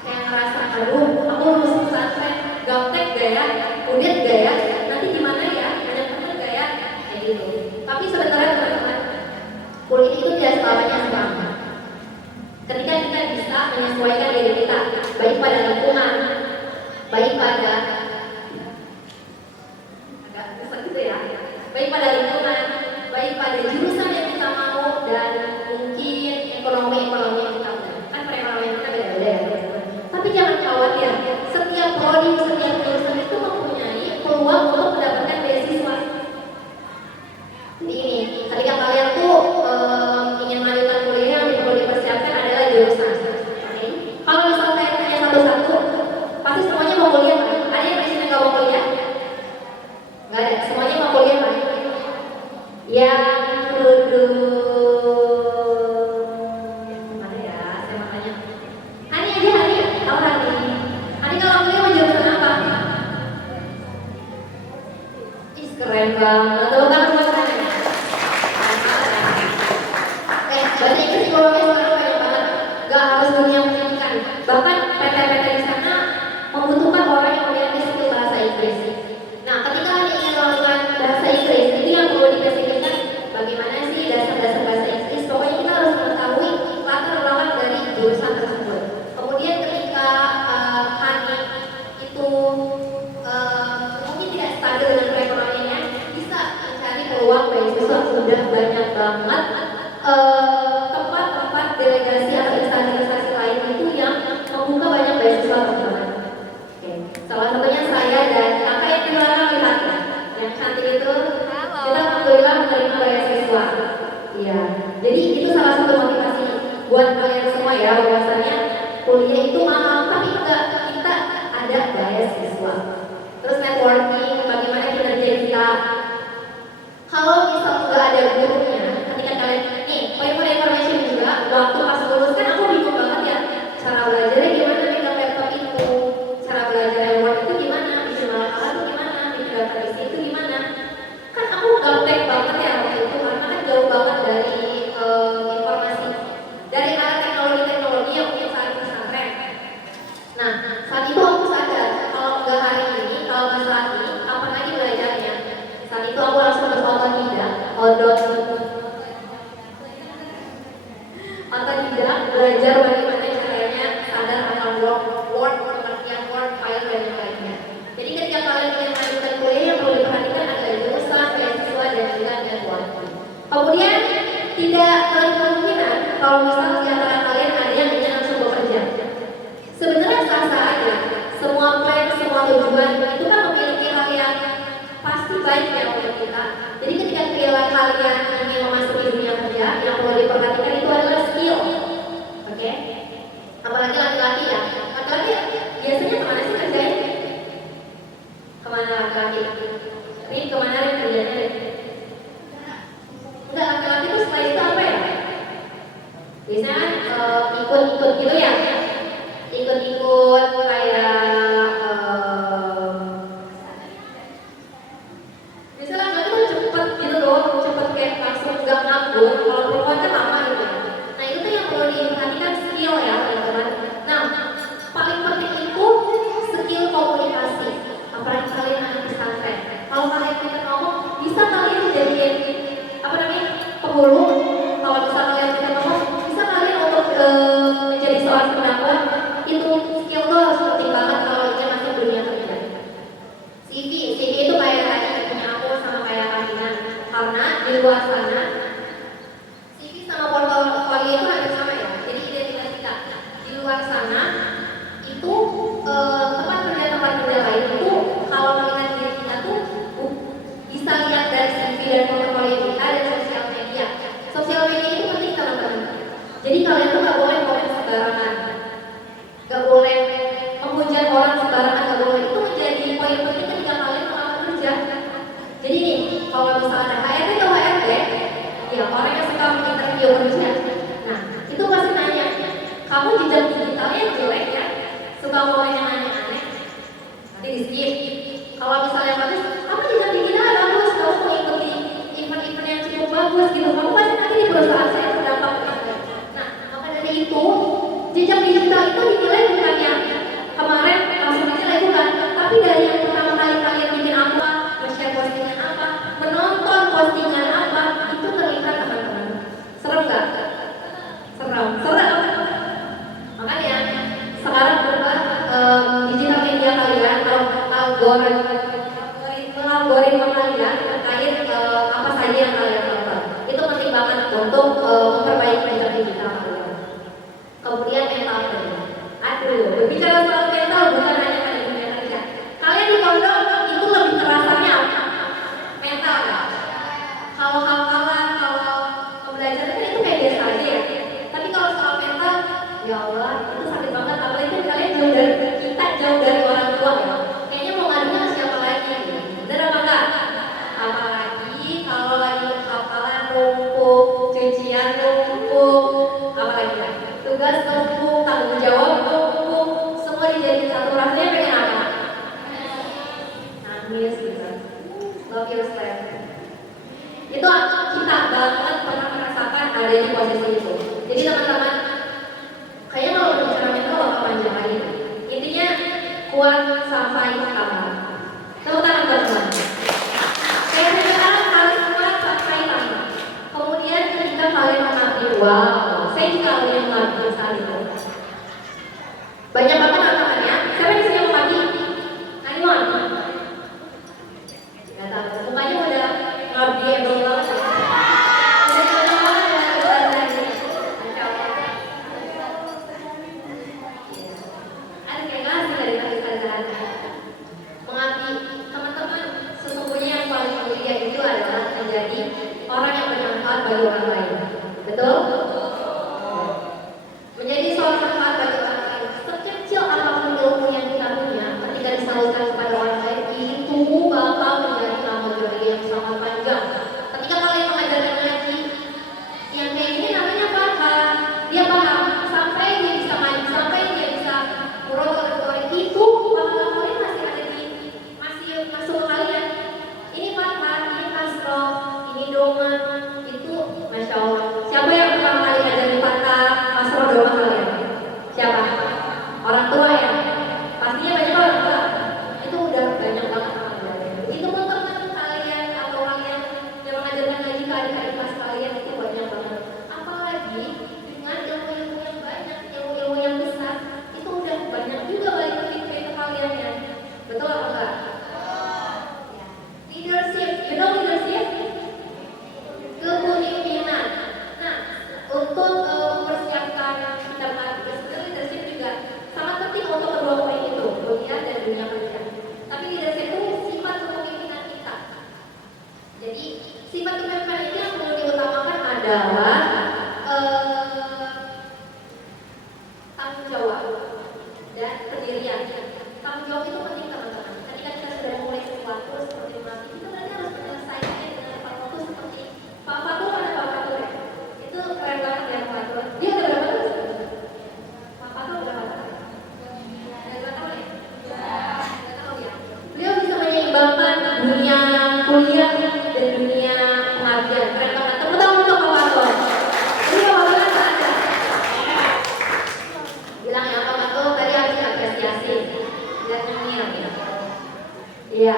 Kayak ngerasa aduh aku lulus pesantren, gaptek gak ya? Udah gak ya? Nanti gimana ya? Ada bener gak ya? Kayak gitu. Tapi sebenarnya teman-teman, kuliah itu tidak selamanya sama. Ketika kita bisa menyesuaikan diri kita, baik pada lingkungan, baik pada baik pada lingkungan, baik pada jurusan yang kita mau, dan mungkin ekonomi yang kita punya. Kan perekonomian kita beda-beda ya teman-teman. Tapi jangan khawatir, setiap prodi, setiap jurusan itu mempunyai peluang untuk mendapatkan beasiswa. Jadi ini, ketika kalian tuh ingin melanjutkan kuliah, yang perlu dipersiapkan adalah jurusan. Oke? Kalau misalnya saya tanya satu-satu, pasti semuanya mau kuliah kan? Ada yang di sini nggak mau kuliah? Nggak ada, semuanya mau kuliah kan? Yang duduk mana ya? Saya mau tanya. Hani aja Hani, tahu Hani? Hani kalau kuliah mau jurusan apa? Ih keren banget, tahu kan buat Hani? Bahasa Inggris psikologi sekarang banyak banget. Gak harus dunia pendidikan. Bahkan PT-PT di sana membutuhkan orang yang punya skill bahasa Inggris. Nah, ketika Hani ingin melakukan bahasa Inggris, itu yang perlu dipikirkan bagaimana sih dasar-dasar bahasa Inggris. Pokoknya kita harus mengetahui latar belakang dari jurusan tersebut. Kemudian ketika Hani itu mungkin tidak stabil dengan perekonomiannya, bisa mencari peluang beasiswa. Sudah banyak banget tempat-tempat delegasi atau instansi-instansi lain itu yang membuka banyak beasiswa teman-teman. Salah satunya saya dan kakak yang di belakang lihat yang cantik itu, kita alhamdulillah menerima beasiswa. Iya, jadi itu salah satu motivasi buat kalian semua ya, bahwasanya kuliah itu mahal tapi enggak, kita ada beasiswa. Terus networking, bagaimana kinerja kita. Kalau misal nggak ada gurunya, ketika kalian nih, poin-poin information juga, waktu pas lulus kan aku bingung banget ya, cara belajarnya gimana megang laptop itu, cara belajar Word itu gimana, bikin makalah itu gimana, bikin database itu gimana. Kan aku gaptek banget ya waktu itu, karena kan jauh banget dari informasi, dari arah teknologi yang mungkin saat pesantren. Nah, saat itu aku sadar, kalau nggak hari ini, kalau nggak saat ini, kapan lagi belajarnya. Saat itu aku langsung berotodidak biasanya kemana sih kerjanya? Kemana laki-laki? Rin, kemana Rin kerjanya Rin? Enggak, laki-laki itu setelah itu apa ya? Biasanya kan ikut-ikut gitu ya, ikut-ikut kayak misalnya nggak tuh cepet gitu loh, cepet kayak langsung gak nganggur. Kalau perempuan kan lama gitu ya. Nah itu tuh yang perlu diperhatikan skill ya teman-teman. Nah paling penting itu skill komunikasi. Apalagi kalian anak pesantren, kalau kalian bisa ngomong, bisa kalian jadiin apa namanya penghulu. Kalau bisa kalian bisa ngomong, bisa kalian untuk menjadi seorang pendakwah. Itu skill lo harus penting banget kalau ingin masuk dunia kerja. CV itu kayak tadi punya aku sama kayak Kalian, karena di luar sana CV sama portfolio itu hampir sama ya. Jadi identitas kita di luar sana itu tempat kerja lain itu kalau melihat diri kita tuh bisa lihat dari CV dan portfolio kita dan sosial media. Sosial media itu penting teman-teman. Jadi kalian tuh nggak boleh komen sembarangan, nggak boleh menghujat orang sembarangan, nggak boleh. Itu menjadi poin penting ketika kalian melamar kerja. Jadi nih, kalau misalnya ada HRD atau HRD, ya orang yang suka menginterview kerja, nah itu pasti nanya, kamu jejak digitalnya jelek ya, suka ngomong yang aneh-aneh, nanti di skip. Kalau misalnya bagus, kamu jejak digitalnya bagus, kamu mengikuti event-event yang cukup bagus gitu, kamu pasti nanti di perusahaan saya berdampak. Nah, maka dari itu, jejak digital itu dinilai bukan yang kemarin langsung dinilai bukan, tapi dari yang pertama kali kalian bikin apa, share postingan apa, menonton postingan apa, itu terlihat teman-teman. Serem nggak? Serem. Makanya sekarang berubah digital media kalian atau algoritma kalian terkait apa saja yang kalian lakukan. Itu penting banget untuk memperbaiki jejak digital kalian. Kemudian mental tadi. Aduh, berbicara soal mental bukan hanya pada dunia kerja. Kalian di pondok itu lebih terasanya apa? Mental kan? Kalau hal-halan, kalau pembelajaran kan itu kayak biasa aja ya. Tapi kalau soal mental, ya Allah, itu sakit banget. Apalagi kan kalian jauh dari kita, jauh dari orang tua ya. Kayaknya mau ngadunya ke siapa lagi? Bener apa enggak? Apalagi kalau lagi hafalan numpuk, cucian numpuk, apalagi ya? Tugas numpuk, tanggung jawab numpuk, semua dijadiin satu. Rasanya pengen apa? Nangis gitu. Love yourself. Itu kita banget pernah merasakan ada di posisi itu. Jadi teman-teman, kayaknya kalau berbicara mental bakal panjang lagi. Intinya kuat sampai tamat. Tepuk tangan buat teman. Kayak sekarang harus kuat sampai tamat. Kemudian ketika kalian mengabdi, wow, saya juga yang mengabdi saat itu. Banyak banget tantangannya. Siapa di sini mau mengabdi? Animon? Gak tahu. Mukanya udah ngabdi ebel banget. Udah ebel banget ya kebetulan ini. Masya Allah. Ada kayak ngasih dari tadi. Mengabdi, teman-teman, sesungguhnya yang paling mulia itu adalah menjadi orang yang bermanfaat bagi orang lain. Betul? Menjadi seorang manfaat bagi orang lain. Sekecil apapun ilmu yang kita punya, ketika disalurkan kepada orang lain, itu bakal menjadi lama jari yang sangat panjang. Ketika kalian mengajarkan ngaji, yang kayak ini namanya paham. Dia paham sampai dia bisa ngaji, sampai dia bisa murojaah itu pahala kalian masih ada di masih masuk ke kalian. Ini paham, ini kasroh, ini doma, itu masya Allah. Siapa yang pertama Iya.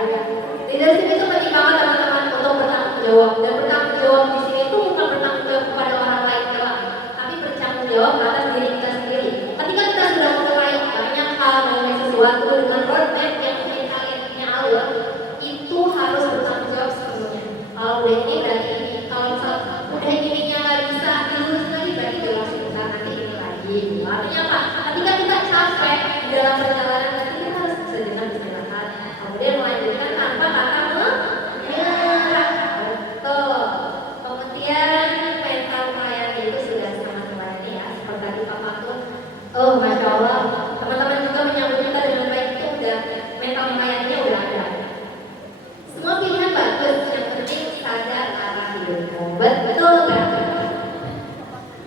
Leadership itu penting banget teman-teman untuk bertanggung jawab. Dan bertanggung jawab di sini itu bukan bertanggung jawab kepada orang lain doang, tapi bertanggung jawab atas diri kita sendiri. Ketika kita sudah mulai banyak hal mengenai sesuatu dengan roadmap yang mungkin kalian punya awal, itu harus bertanggung jawab sepenuhnya. Kalau udah ini berarti ini, kalau misal udah ininya nggak bisa dilurus lagi berarti jelas kita nanti ini lagi. Artinya apa? Ketika kita capek di dalam perjalanan nanti kita harus sejenak istirahat, kemudian melanjutkan tanpa kata menyerah. Betul. Kemudian mental melayani itu sudah sangat melayani ya. Seperti tadi Papa tuh, oh masya Allah, teman-teman juga menyambut kita dengan baik itu udah mental melayaninya udah ada. Semua pilihan bagus, yang penting sadar arah hidupmu. Betul kan?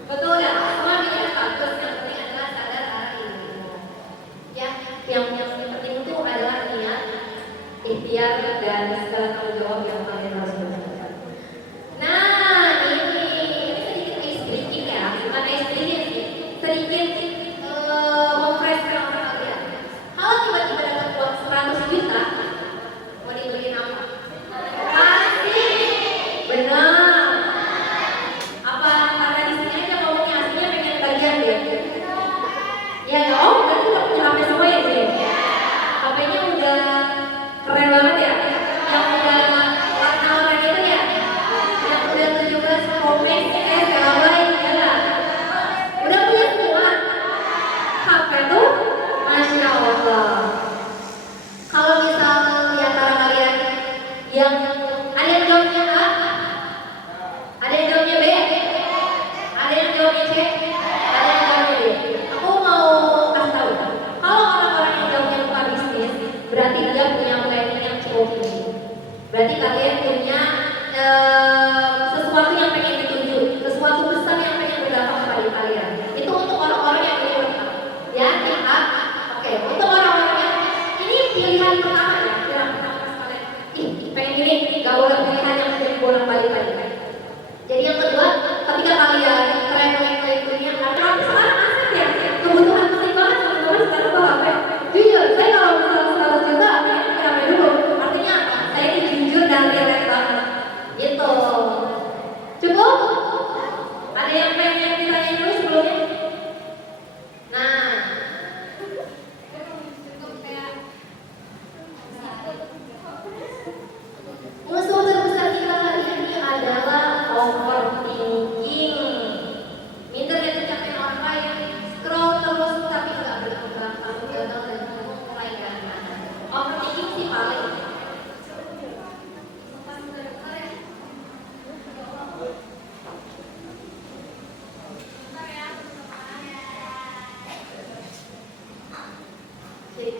Betul kan? Semua pilihan bagus, yang penting adalah sadar arah hidupmu. Ya, yang penting itu adalah niat, ikhtiar dan segala tanggung jawab yang kalian harus lakukan. Nah, ini sedikit ice breaking ya, bukan ice breaking sih, sedikit memfreshkan orang kalian. Kalau tiba-tiba dapat uang 100 juta, mau dibeliin apa? Pasti benar. Apa karena di sini aja ngomongnya aslinya pengen bagian deh? Ya ya, oh berarti udah punya HP semua ya sih? HP-nya udah keren banget ya? Yang udah warna oranye itu ya? Yang udah 17 Pro Max, terabyte, ya nggak? Udah punya semua? HP tuh? Masya Allah. Kalau misal di antara kalian yang ada yang jawabnya A, ada yang jawabnya B, ada yang jawabnya C, ada yang jawabnya D. Aku mau kasih tahu, kalau orang-orang yang jawabnya buka bisnis, berarti dia punya planning yang cukup tinggi. Berarti kalian punya sesuatu yang pengen dituju, sesuatu besar yang pengen berdampak kepada kalian. Itu untuk orang-orang yang ini lengkap. Ya, tim A. Oke, untuk orang-orang yang ini pilihan pertama ya, pilihan pertama kalian. Pengen ini, gak boleh pilihan yang menjadi bolak-balik lagi. Jadi yang kedua, ketika kalian traveling-travelingnya tapi sekarang asik ya, kebutuhan penting banget teman-teman sekarang tuh HP. Jujur, saya kalau misalnya 100 juta, pengen HP dulu. Artinya apa? Saya ini jujur dan relax banget. Gitu. Cukup? Ada yang pengen ditanyain dulu sebelumnya? Nah, musuh terbesar kita hari ini adalah overthinking. Mindernya tercapai orang lain, scroll terus tapi nggak berkembang, kamu gagal dan kamu mulai gagal. Overthinking sih paling.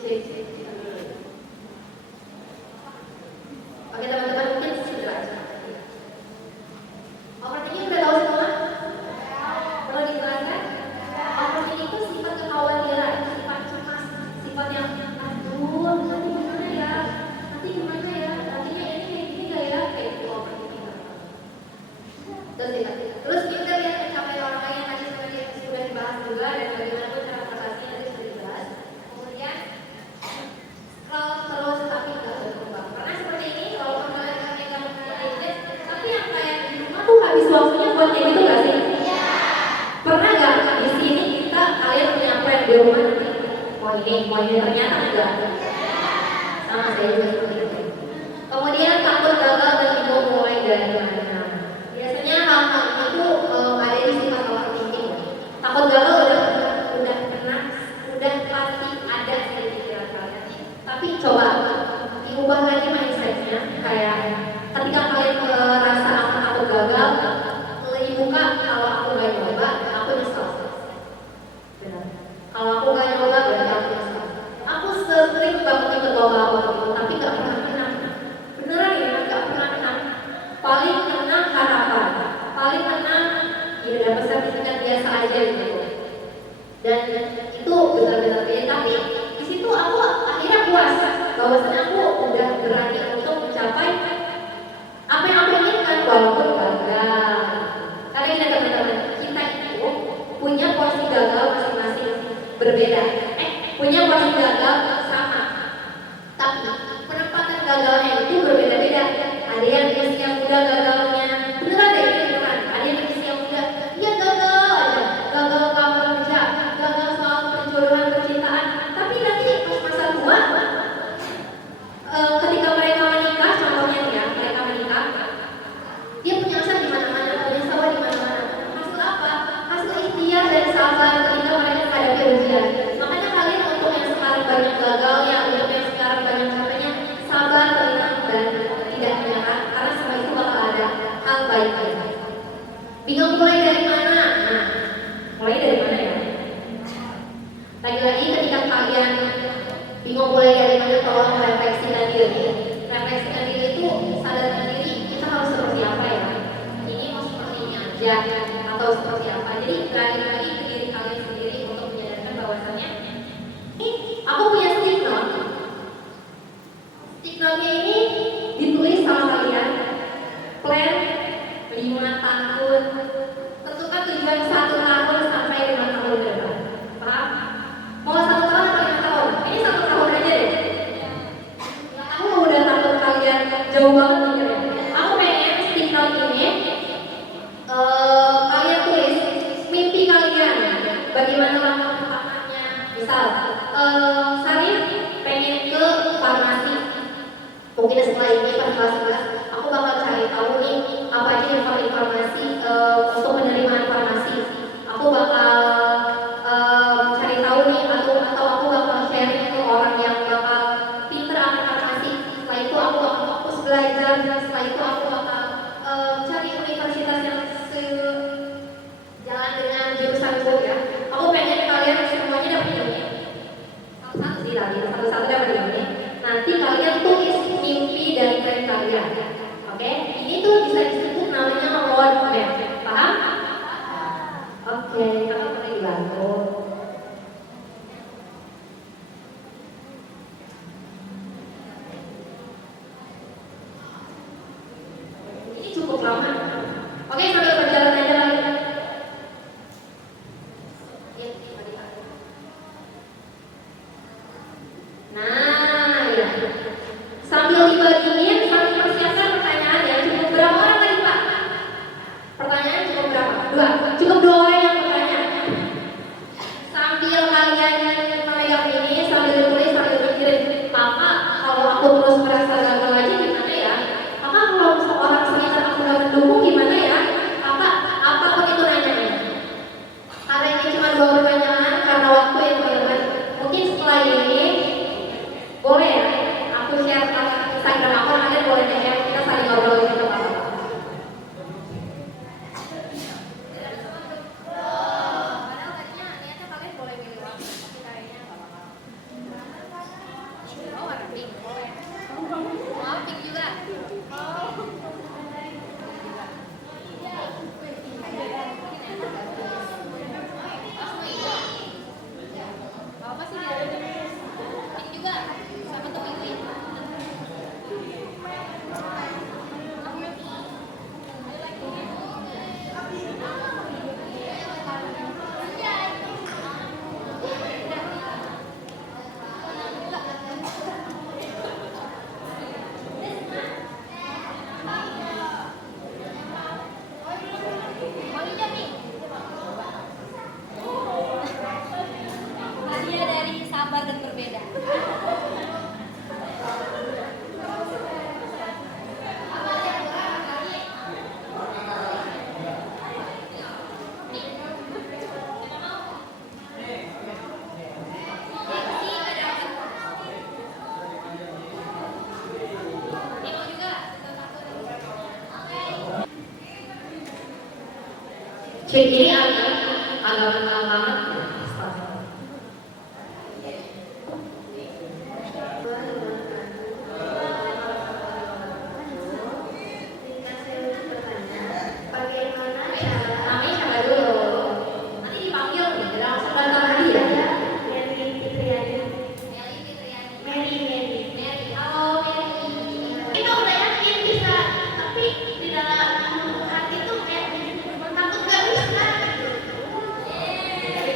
Cek. Oke teman-teman, mungkin sudah aja. Overthinking udah tahu semua? Perlu dijelaskan? Overthinking itu sifat kekhawatiran, sifat cemas, sifat yang aduh nanti gimana ya, nantinya ini kayak gini gak ya, kayak gitu overthinking. Terus minder ya tercapai orang lain tadi seperti yang sudah dibahas juga dan bagaimana pun cara mengatasinya tadi sudah dibahas. Kemudian terus tapi nggak berkembang. Pernah seperti ini kalau kalian nggak bisnis, tapi yang kayak di rumah tuh habis waktunya buat kayak gitu nggak sih? Pernah nggak di sini kita kalian punya plan di rumah nanti mau ini ternyata enggak? Sama saya juga seperti itu. Kemudian takut gagal dan bingung mulai dari mana? Biasanya hal-hal itu ada di sifat overthinking. Takut gagal udah pasti ada di pikiran kalian. Tapi coba diubah lagi mindsetnya, kayak ketika kalian merasa akan aku gagal, lebih buka kalau aku gak nyoba, aku nyesel. Benar. Kalau aku gak nyoba, berarti aku nyesel. Aku sering banget ikut lomba itu, tapi gak pernah menang. Beneran ya, gak pernah menang. Paling menang harapan, paling menang ya dapat sertifikat biasa aja gitu. Dan itu benar-benar beda. Tapi di situ aku akhirnya puas bahwasanya aku udah berani untuk mencapai apa yang aku inginkan walaupun gagal. Karena ini teman-teman, kita itu punya porsi gagal masing-masing berbeda. Punya porsi gagal sama. Tapi Bingung mulai dari mana? Tolong refleksikan diri. Refleksikan diri itu sadarkan diri kita harus seperti apa ya? Ini mau seperti ini aja atau seperti apa? Jadi balik lagi ke diri kalian sendiri untuk menyadarkan bahwasannya ini aku punya stick note. Stick note-nya ini ditulis sama kalian plan 5 tahun, tentukan tujuan 1 tahun sampai 5 tahun ke depan. Paham? Mau 1 tahun atau 5 tahun? Ini 1 tahun aja deh. Aku udah takut kalian jauh banget mikirnya. Aku pengen stick note ini kalian tulis mimpi kalian, bagaimana langkah pertamanya. Misal, Sarif pengen ke farmasi. Mungkin setelah ini pas kelas 11 aku bakal cari tahu nih apa aja informasi untuk penerimaan farmasi. Aku bakal cari tahu nih atau aku bakal sharing ke orang yang bakal pinter akan farmasi. Setelah itu aku bakal fokus belajar. Setelah itu aku bakal cari universitas yang sejalan dengan jurusanku ya. Aku pengen kalian semuanya dapat ini. Satu-satu sih tadi, satu-satu dapat ini. Nanti kalian tulis mimpi dan plan kalian. Oke? Ini tuh bisa disebut namanya roadmap. Paham? Oke, kakak boleh dibantu. Ini cukup lama. Oke, sambil berjalan aja lagi. Nah, ya. Sambil dibaginin, sambil persiapkan pertanyaan ya. Cukup berapa orang tadi Pak? Pertanyaan cukup berapa? 2. Cukup 2 orang yang bertanya. Sambil kalian memegang ini, sambil ditulis, sambil mikirin, Kakak, kalau aku terus merasa gagal lagi gimana ya? Kakak, kalau seorang sekitar aku gak mendukung gimana ya? Kakak, apapun itu nanyanya. Karena ini cuma 2 pertanyaan, karena waktu yang terbatas. Mungkin setelah ini boleh ya, aku share Instagram aku, kalian boleh DM, kita saling ngobrol gitu Pak. Padahal tadinya niatnya kalian boleh milih warna, tapi kayaknya nggak apa-apa. Oh warna pink, boleh. Oh pink juga. Apa sih dia? Pink juga, sama tuh pink. Hadiah dari sabar dan berbeda. Cek ini agak kenal banget. Bagaimana cara Namanya siapa dulu? Nanti dipanggil nih, langsung datang lagi ya. Mary Fitriani? Meli Fitriani. Mary. Meli, halo Meli. Kita udah yakin bisa, tapi di dalam hati tuh kayak takut gak bisa.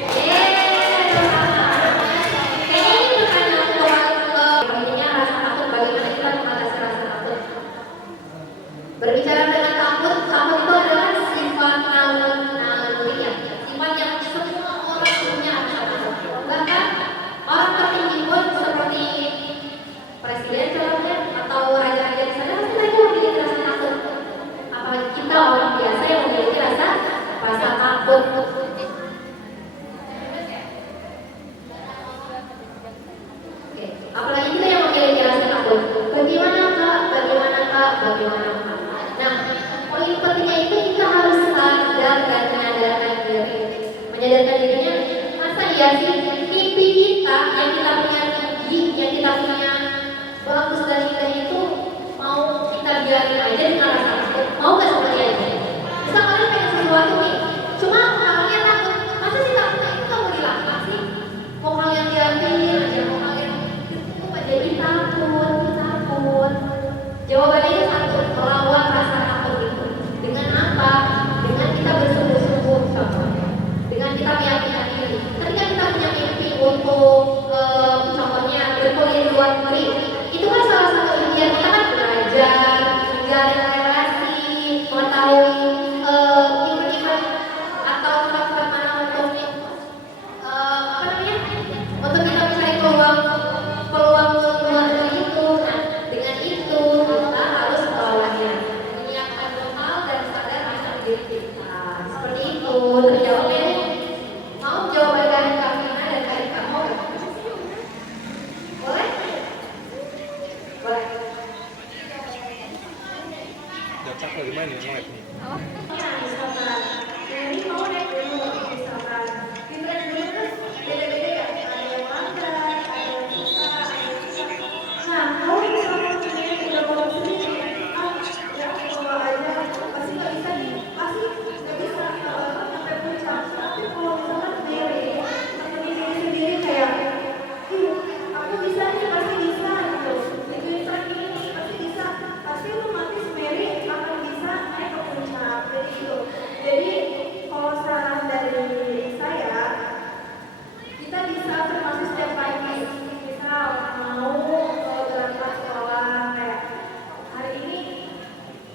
Kayaknya ini pertanyaan untuk intinya rasa takut, bagaimana kita mengatasi rasa takut. Berbicara dengan takut itu adalah sifat naluri ya, sifat yang semua orang punya rasa takut. Bahkan orang tertinggi pun seperti presiden contohnya atau raja-raja di sana pasti mereka memiliki rasa takut. Apalagi kita orang biasa yang memiliki rasa takut. Oke, apalagi kita yang memiliki rasa takut. Bagaimana kak? Nah, poin pentingnya itu kita harus sadar dan menyadarkan diri. Menyadarkan dirinya, masa iya sih mimpi kita yang kita punya tinggi, yang contohnya berkuliah di luar negeri, itu kan salah satu impian kita kan belajar, menjalin relasi, mengetahui event-event atau tempat mana untuk apa namanya untuk kita mencari peluang luar negeri itu. Nah, dengan itu kita harus melawannya, menyiapkan bekal dan sadar akan diri kita. Seperti itu. Terjawab ya? Mau jawaban dari Kak Vina dan dari Kak Mo? Boleh? Boleh. Jacak lagi main ya, nge-live nih. Misalkan, Mary mau naik gunung, misalkan di tren gunung kan beda-beda ya, ada yang lambat, ada yang susah, ada yang susah. Nah, kalau misalkan Mary udah mau sendiri, ya bawa aja, pasti nggak bisa nih, pasti nggak bisa sampai puncak. Tapi kalau misalkan Mary menemani diri sendiri kayak, aku bisa nih, pasti bisa gitu. Ikutin tren ini pasti bisa, pasti otomatis Mary akan bisa naik ke puncak. Jadi gitu. Jadi kalau saran dari saya, kita bisa termasuk setiap pagi. Misal mau berangkat sekolah kayak hari ini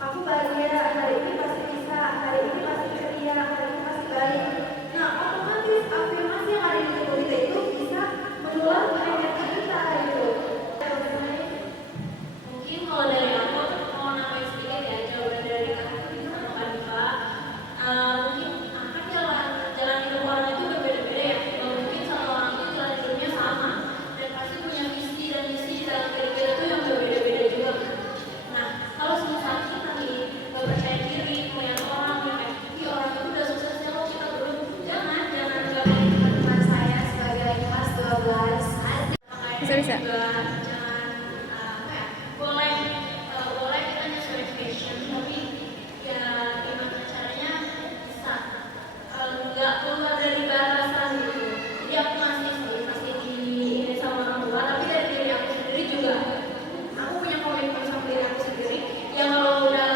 aku bahagia, hari ini pasti bisa, hari ini pasti ceria, hari ini pasti baik. Nah, otomatis afirmasi yang ada di tubuh kita itu bisa menular ke energi kita gitu. Mungkin kalau dari aku mau nambahin sedikit ya jawaban dari Kak Vina sama Kak Diva. Mungkin kan jalan hidup orang itu berbeda-beda ya. Mungkin satu orang itu jalan hidupnya sama dan pasti punya visi dan misi di dalam hidup itu yang berbeda-beda juga. Nah, kalau semisal kita nih gak percaya diri, melihat orang yang kayak, orang itu udah sukses ya kok kita belum. Jangan gak teman saya sebagai kelas 12. Bisa. Jangan boleh kita nyesuaikan tapi ya gimana caranya bisa nggak keluar dari batasan gitu. Jadi aku masih ini sama orang tua, tapi dari diri aku sendiri juga aku punya komitmen sama diri aku sendiri yang kalau udah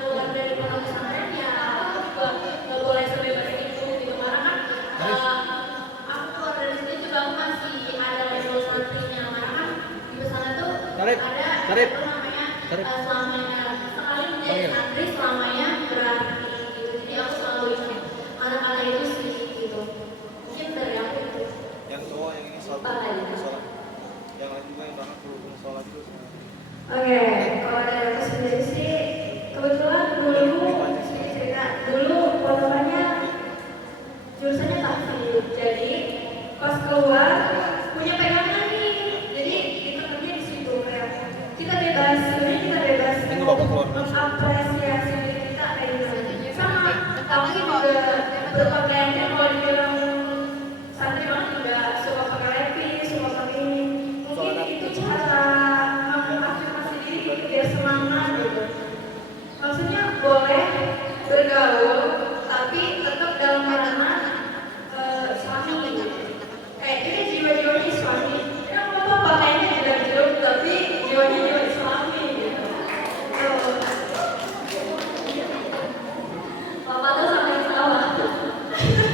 keluar dari pondok pesantren ya aku juga nggak boleh sebebas itu gitu karena kan aku keluar dari situ juga aku masih ada level santrinya karena kan di pesantren tuh Tarik, ada tarik. apa namanya Tarik. selamanya sekali menjadi santri selamanya berarti gitu. Jadi aku selalu ingat kata-kata itu sih gitu. Mungkin dari aku itu. Yang cowok yang ini sholat Apa lagi? sholat. Yang lain juga yang berangkat belum sholat juga. Oke, kalau dari aku sendiri sih, kebetulan dulu cerita dulu potongannya jurusannya tahfidz. Jadi pas keluar punya pegangan nih, jadi ditemunya di situ kayak kita bebas, sebenarnya kita bebas Ini bapak keluar. mengapresiasi diri kita kayak gitu. Sama, tapi juga berpakaiannya kalau dibilang santri banget juga suka pakai levis, suka pakai ini. Mungkin itu cara mengafirmasi diri gitu, biar semangat gitu. Maksudnya boleh bergaul, tapi tetap dalam ranah Islami gitu. Kayak ini jiwa-jiwanya Islami. Ya nggak apa-apa pakainya juga jeruk, tapi jiwanya jiwa Islami gitu. Papa tuh sampai ketawa.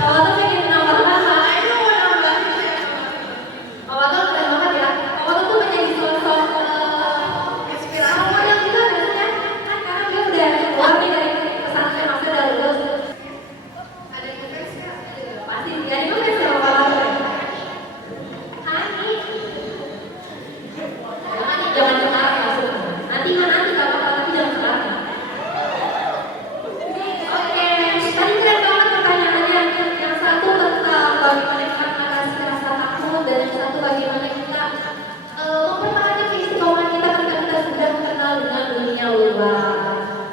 Papa tuh pengen menambahkan hal Itu mau nambahin ya. Papa tuh keren banget ya. Papa tuh menjadi sosok Inspirasi. model juga biasanya kan karena dia udah keluar nih dari pesantren maksudnya udah lulus. Ada yang ngefans nggak? Pasti jadi lu kan sama Papa. Hani. Jangan sekarang maksudnya. Nanti nggak apa-apa tapi jangan sekarang. Oke, tadi keren banget pertanyaannya. Yang satu tentang bagaimana kita mengatasi rasa takut dan yang satu bagaimana kita mempertahankan keistiqomahan kita ketika kita sedang kenal dengan dunia luar.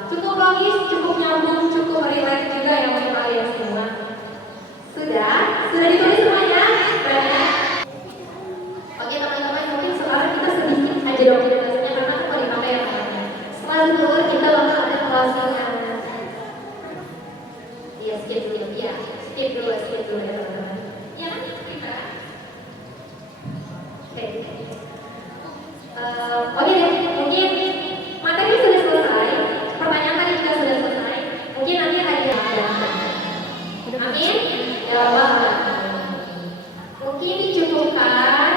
Cukup logis, cukup nyambung, cukup relate juga ya buat kalian semua. Sudah ditulis semuanya? Keren ya? Oke teman-teman, mungkin sekarang kita sedikit aja dong penjelasannya karena aku mau dipakai yang lainnya. Setelah itu kita bakal ada closingan. Iya, skip dulu ya teman-teman. Iya kan? Kita. Oke deh, mungkin materi sudah selesai, pertanyaan tadi juga sudah selesai. Mungkin nanti hadiah ada. Amin. Ya Allah. Mungkin dicukupkan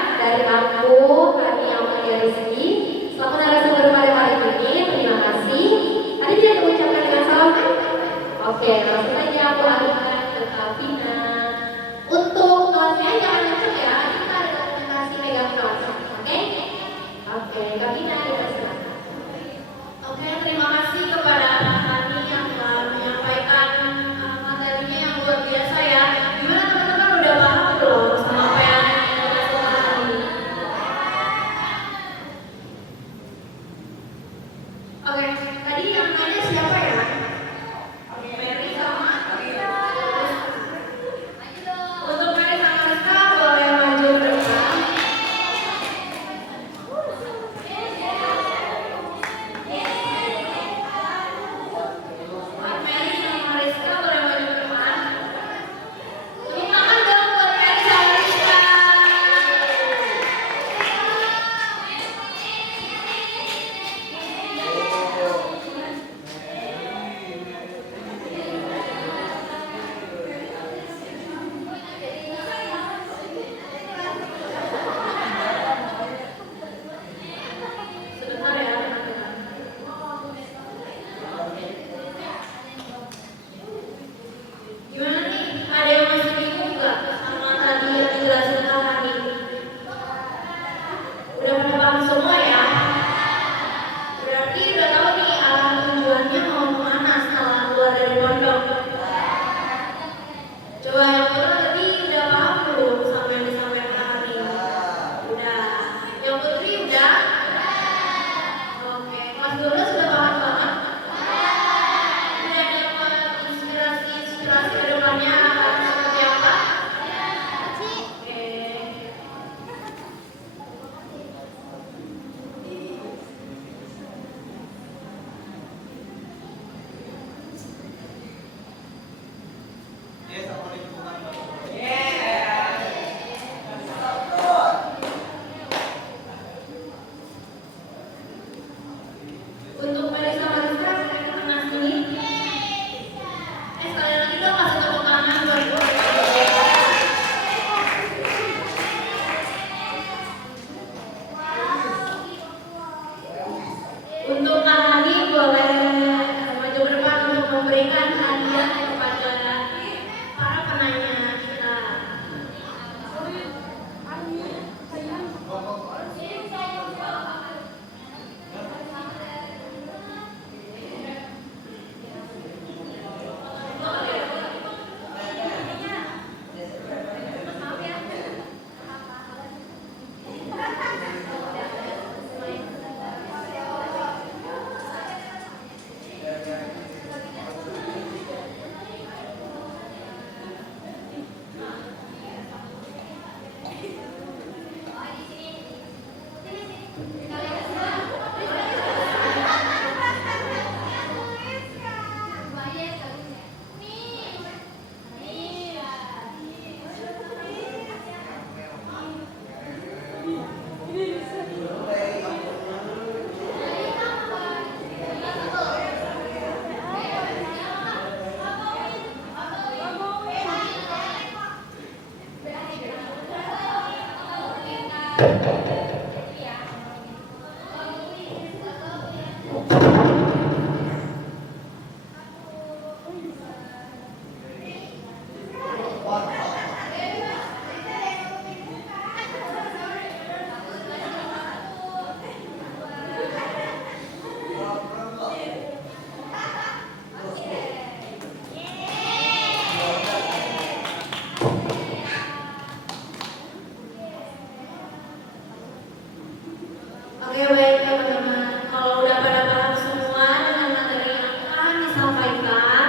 Oke, baik teman-teman. Kalau udah pada paham semua dengan materi yang akan disampaikan,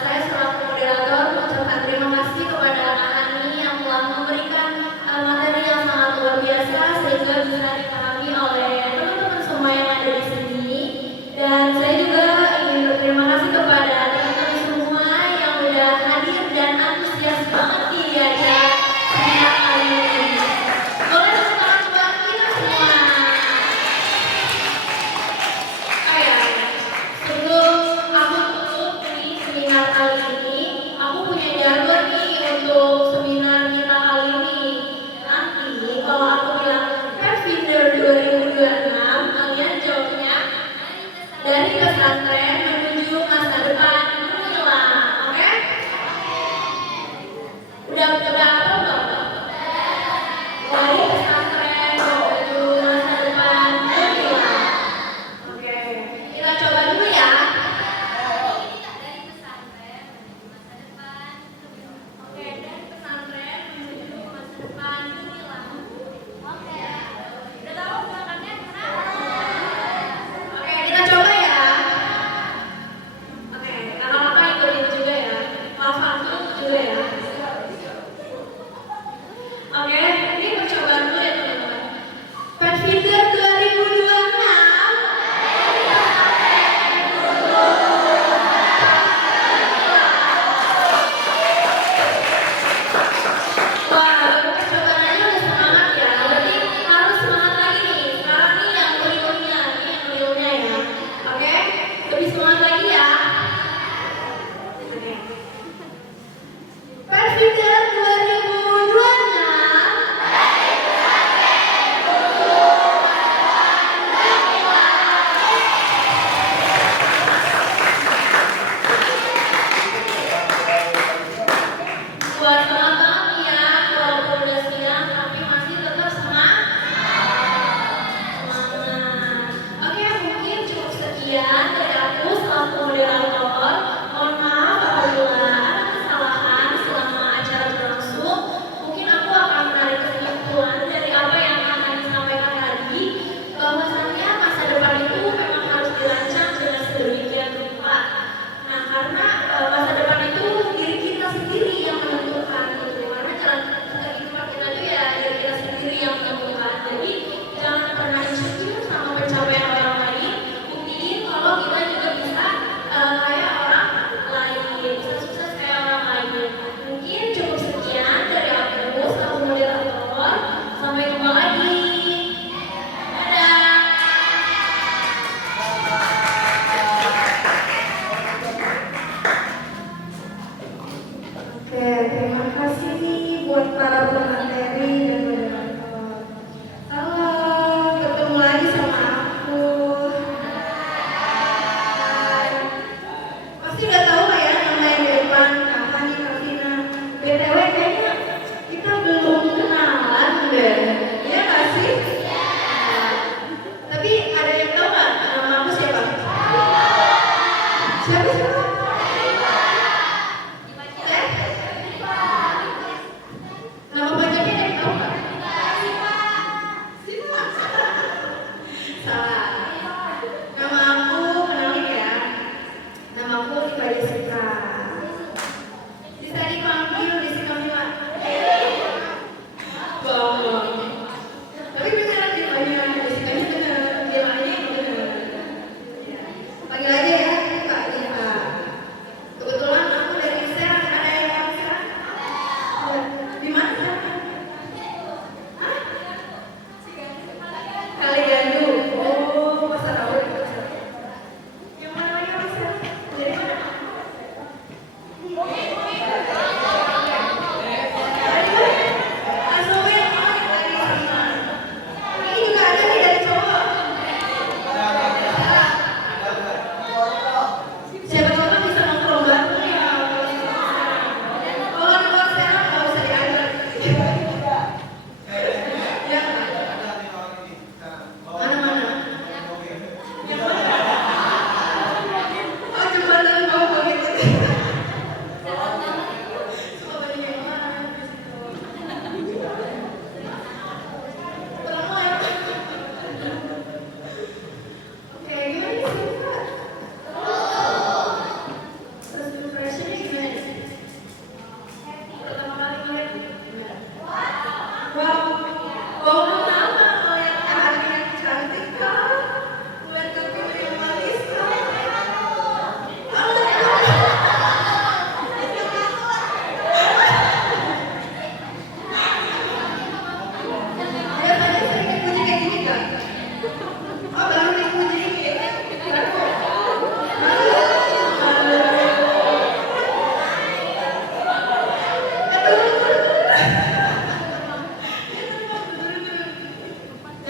saya selaku moderator mengucapkan terima kasih kepada Anak Hani yang telah memberikan materi yang sangat luar biasa sehingga bisa dipahami oleh teman-teman semua yang ada di sini. Dan saya juga ingin berterima kasih kepada teman-teman semua yang udah hadir dan antusias banget di acara seminar kali ini. Boleh tepuk tangan buat kita semua. Oh ya, sebelum aku tutup nih seminar kali ini, aku punya jargon nih untuk seminar kita kali ini. Nanti kalau aku bilang Pathfinder 2026, kalian jawabnya dari pesantren menuju masa depan gemilang, oke? Udah apa belum? Dari pesantren menuju masa depan gemilang. Oke, kita coba dulu ya. Oke, dari pesantren menuju masa depan gemilang.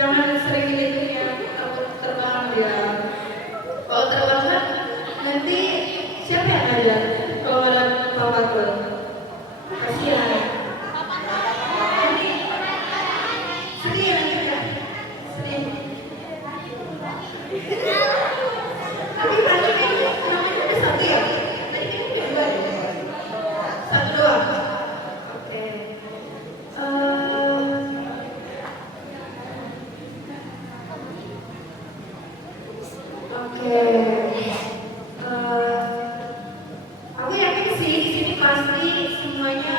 jangan sering dihitung ya, takut terbang dia. Kalau terbang kan nanti siapa yang ngajar? Kalau ada papa tuh, kasihan. Sedih ya nanti ya, sedih. Tapi tadi kayaknya namanya ada satu ya, tadi kayaknya ada dua ya. Satu doang. Oke. Oke. Aku yakin sih di sini pasti semuanya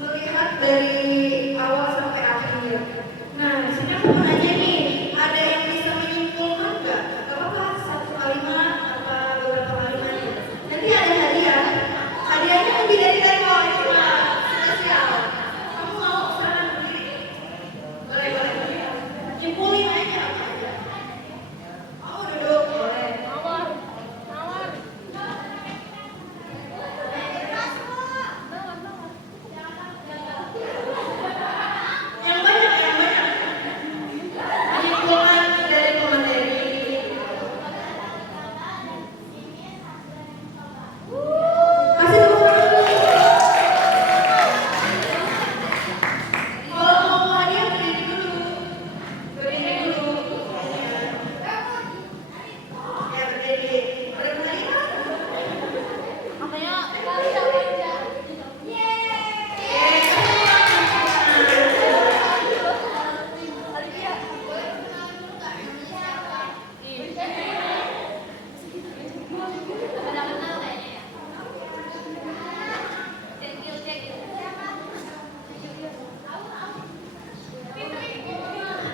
melihat dari awal sampai akhir. Nah, di sini aku mau nanya nih, ada yang bisa menyimpulkan nggak? Gak apa-apa, satu kalimat apa beberapa kalimat. Nanti ada hadiah. Hadiahnya lebih dari teko, ini mah spesial. Kamu mau sana berdiri? Boleh. Nyimpulin aja apa aja. Mau duduk? Boleh. Yang banyak. Menyimpulkan dari pemateri. Masih tepuk tangan dulu. Kalau mau hadiah berdiri dulu. Ya berdiri. Ada hadiah?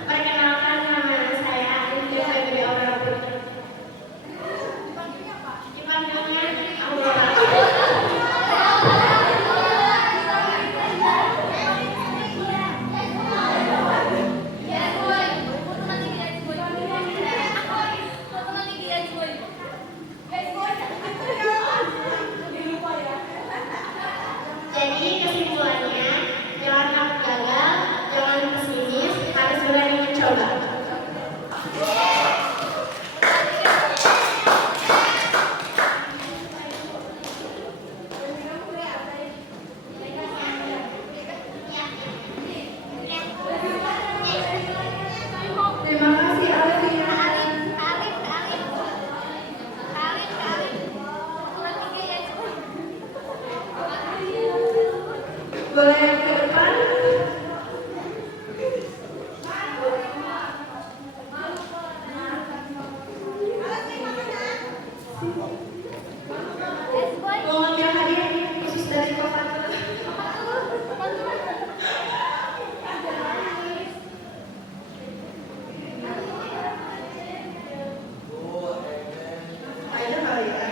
Perkenalkan nama saya Alifia Febri Aurora Putri. Dipanggilnya Aurora. Jadi kesimpulannya, jangan takut gagal, jangan pesimis, harus berani mencoba. Terima kasih Alifia. Boleh ke depan? Mau ngambil hadiah ini khusus dari Papa tuh. Ada kali ya.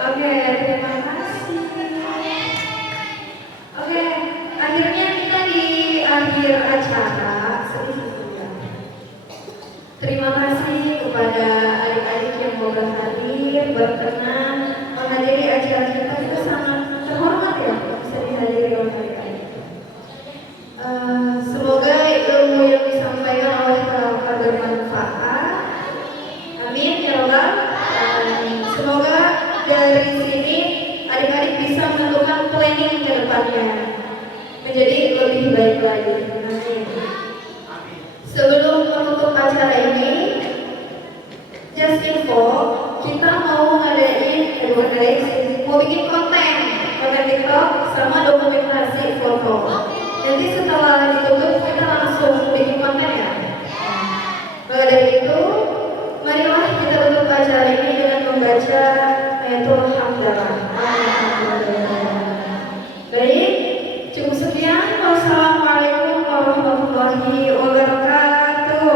Oke, terima kasih. Oke, akhirnya kita di akhir acara. Terima kasih kepada adik-adik yang mau berhadir, berkenan menghadiri acara kita. Itu sangat terhormat ya bisa dihadiri oleh adik-adik. Semoga ilmu yang disampaikan oleh Bapak bermanfaat. Amin ya Allah. Semoga dari sini adik-adik bisa menentukan planning ke depannya menjadi lebih baik lagi. Amin. Sebelum menutup acara ini, just info, kita mau mau bikin konten TikTok sama dokumentasi foto. Nanti setelah ditutup kita langsung bikin konten ya. Maka dari itu, marilah kita tutup acara ini dengan membaca ayatul hamdalah. Baik, cukup sekian. Wassalamualaikum warahmatullahi wabarakatuh.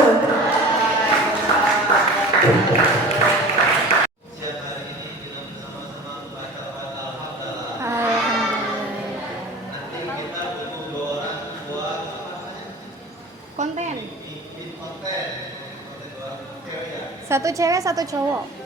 Satu cewek, satu cowok.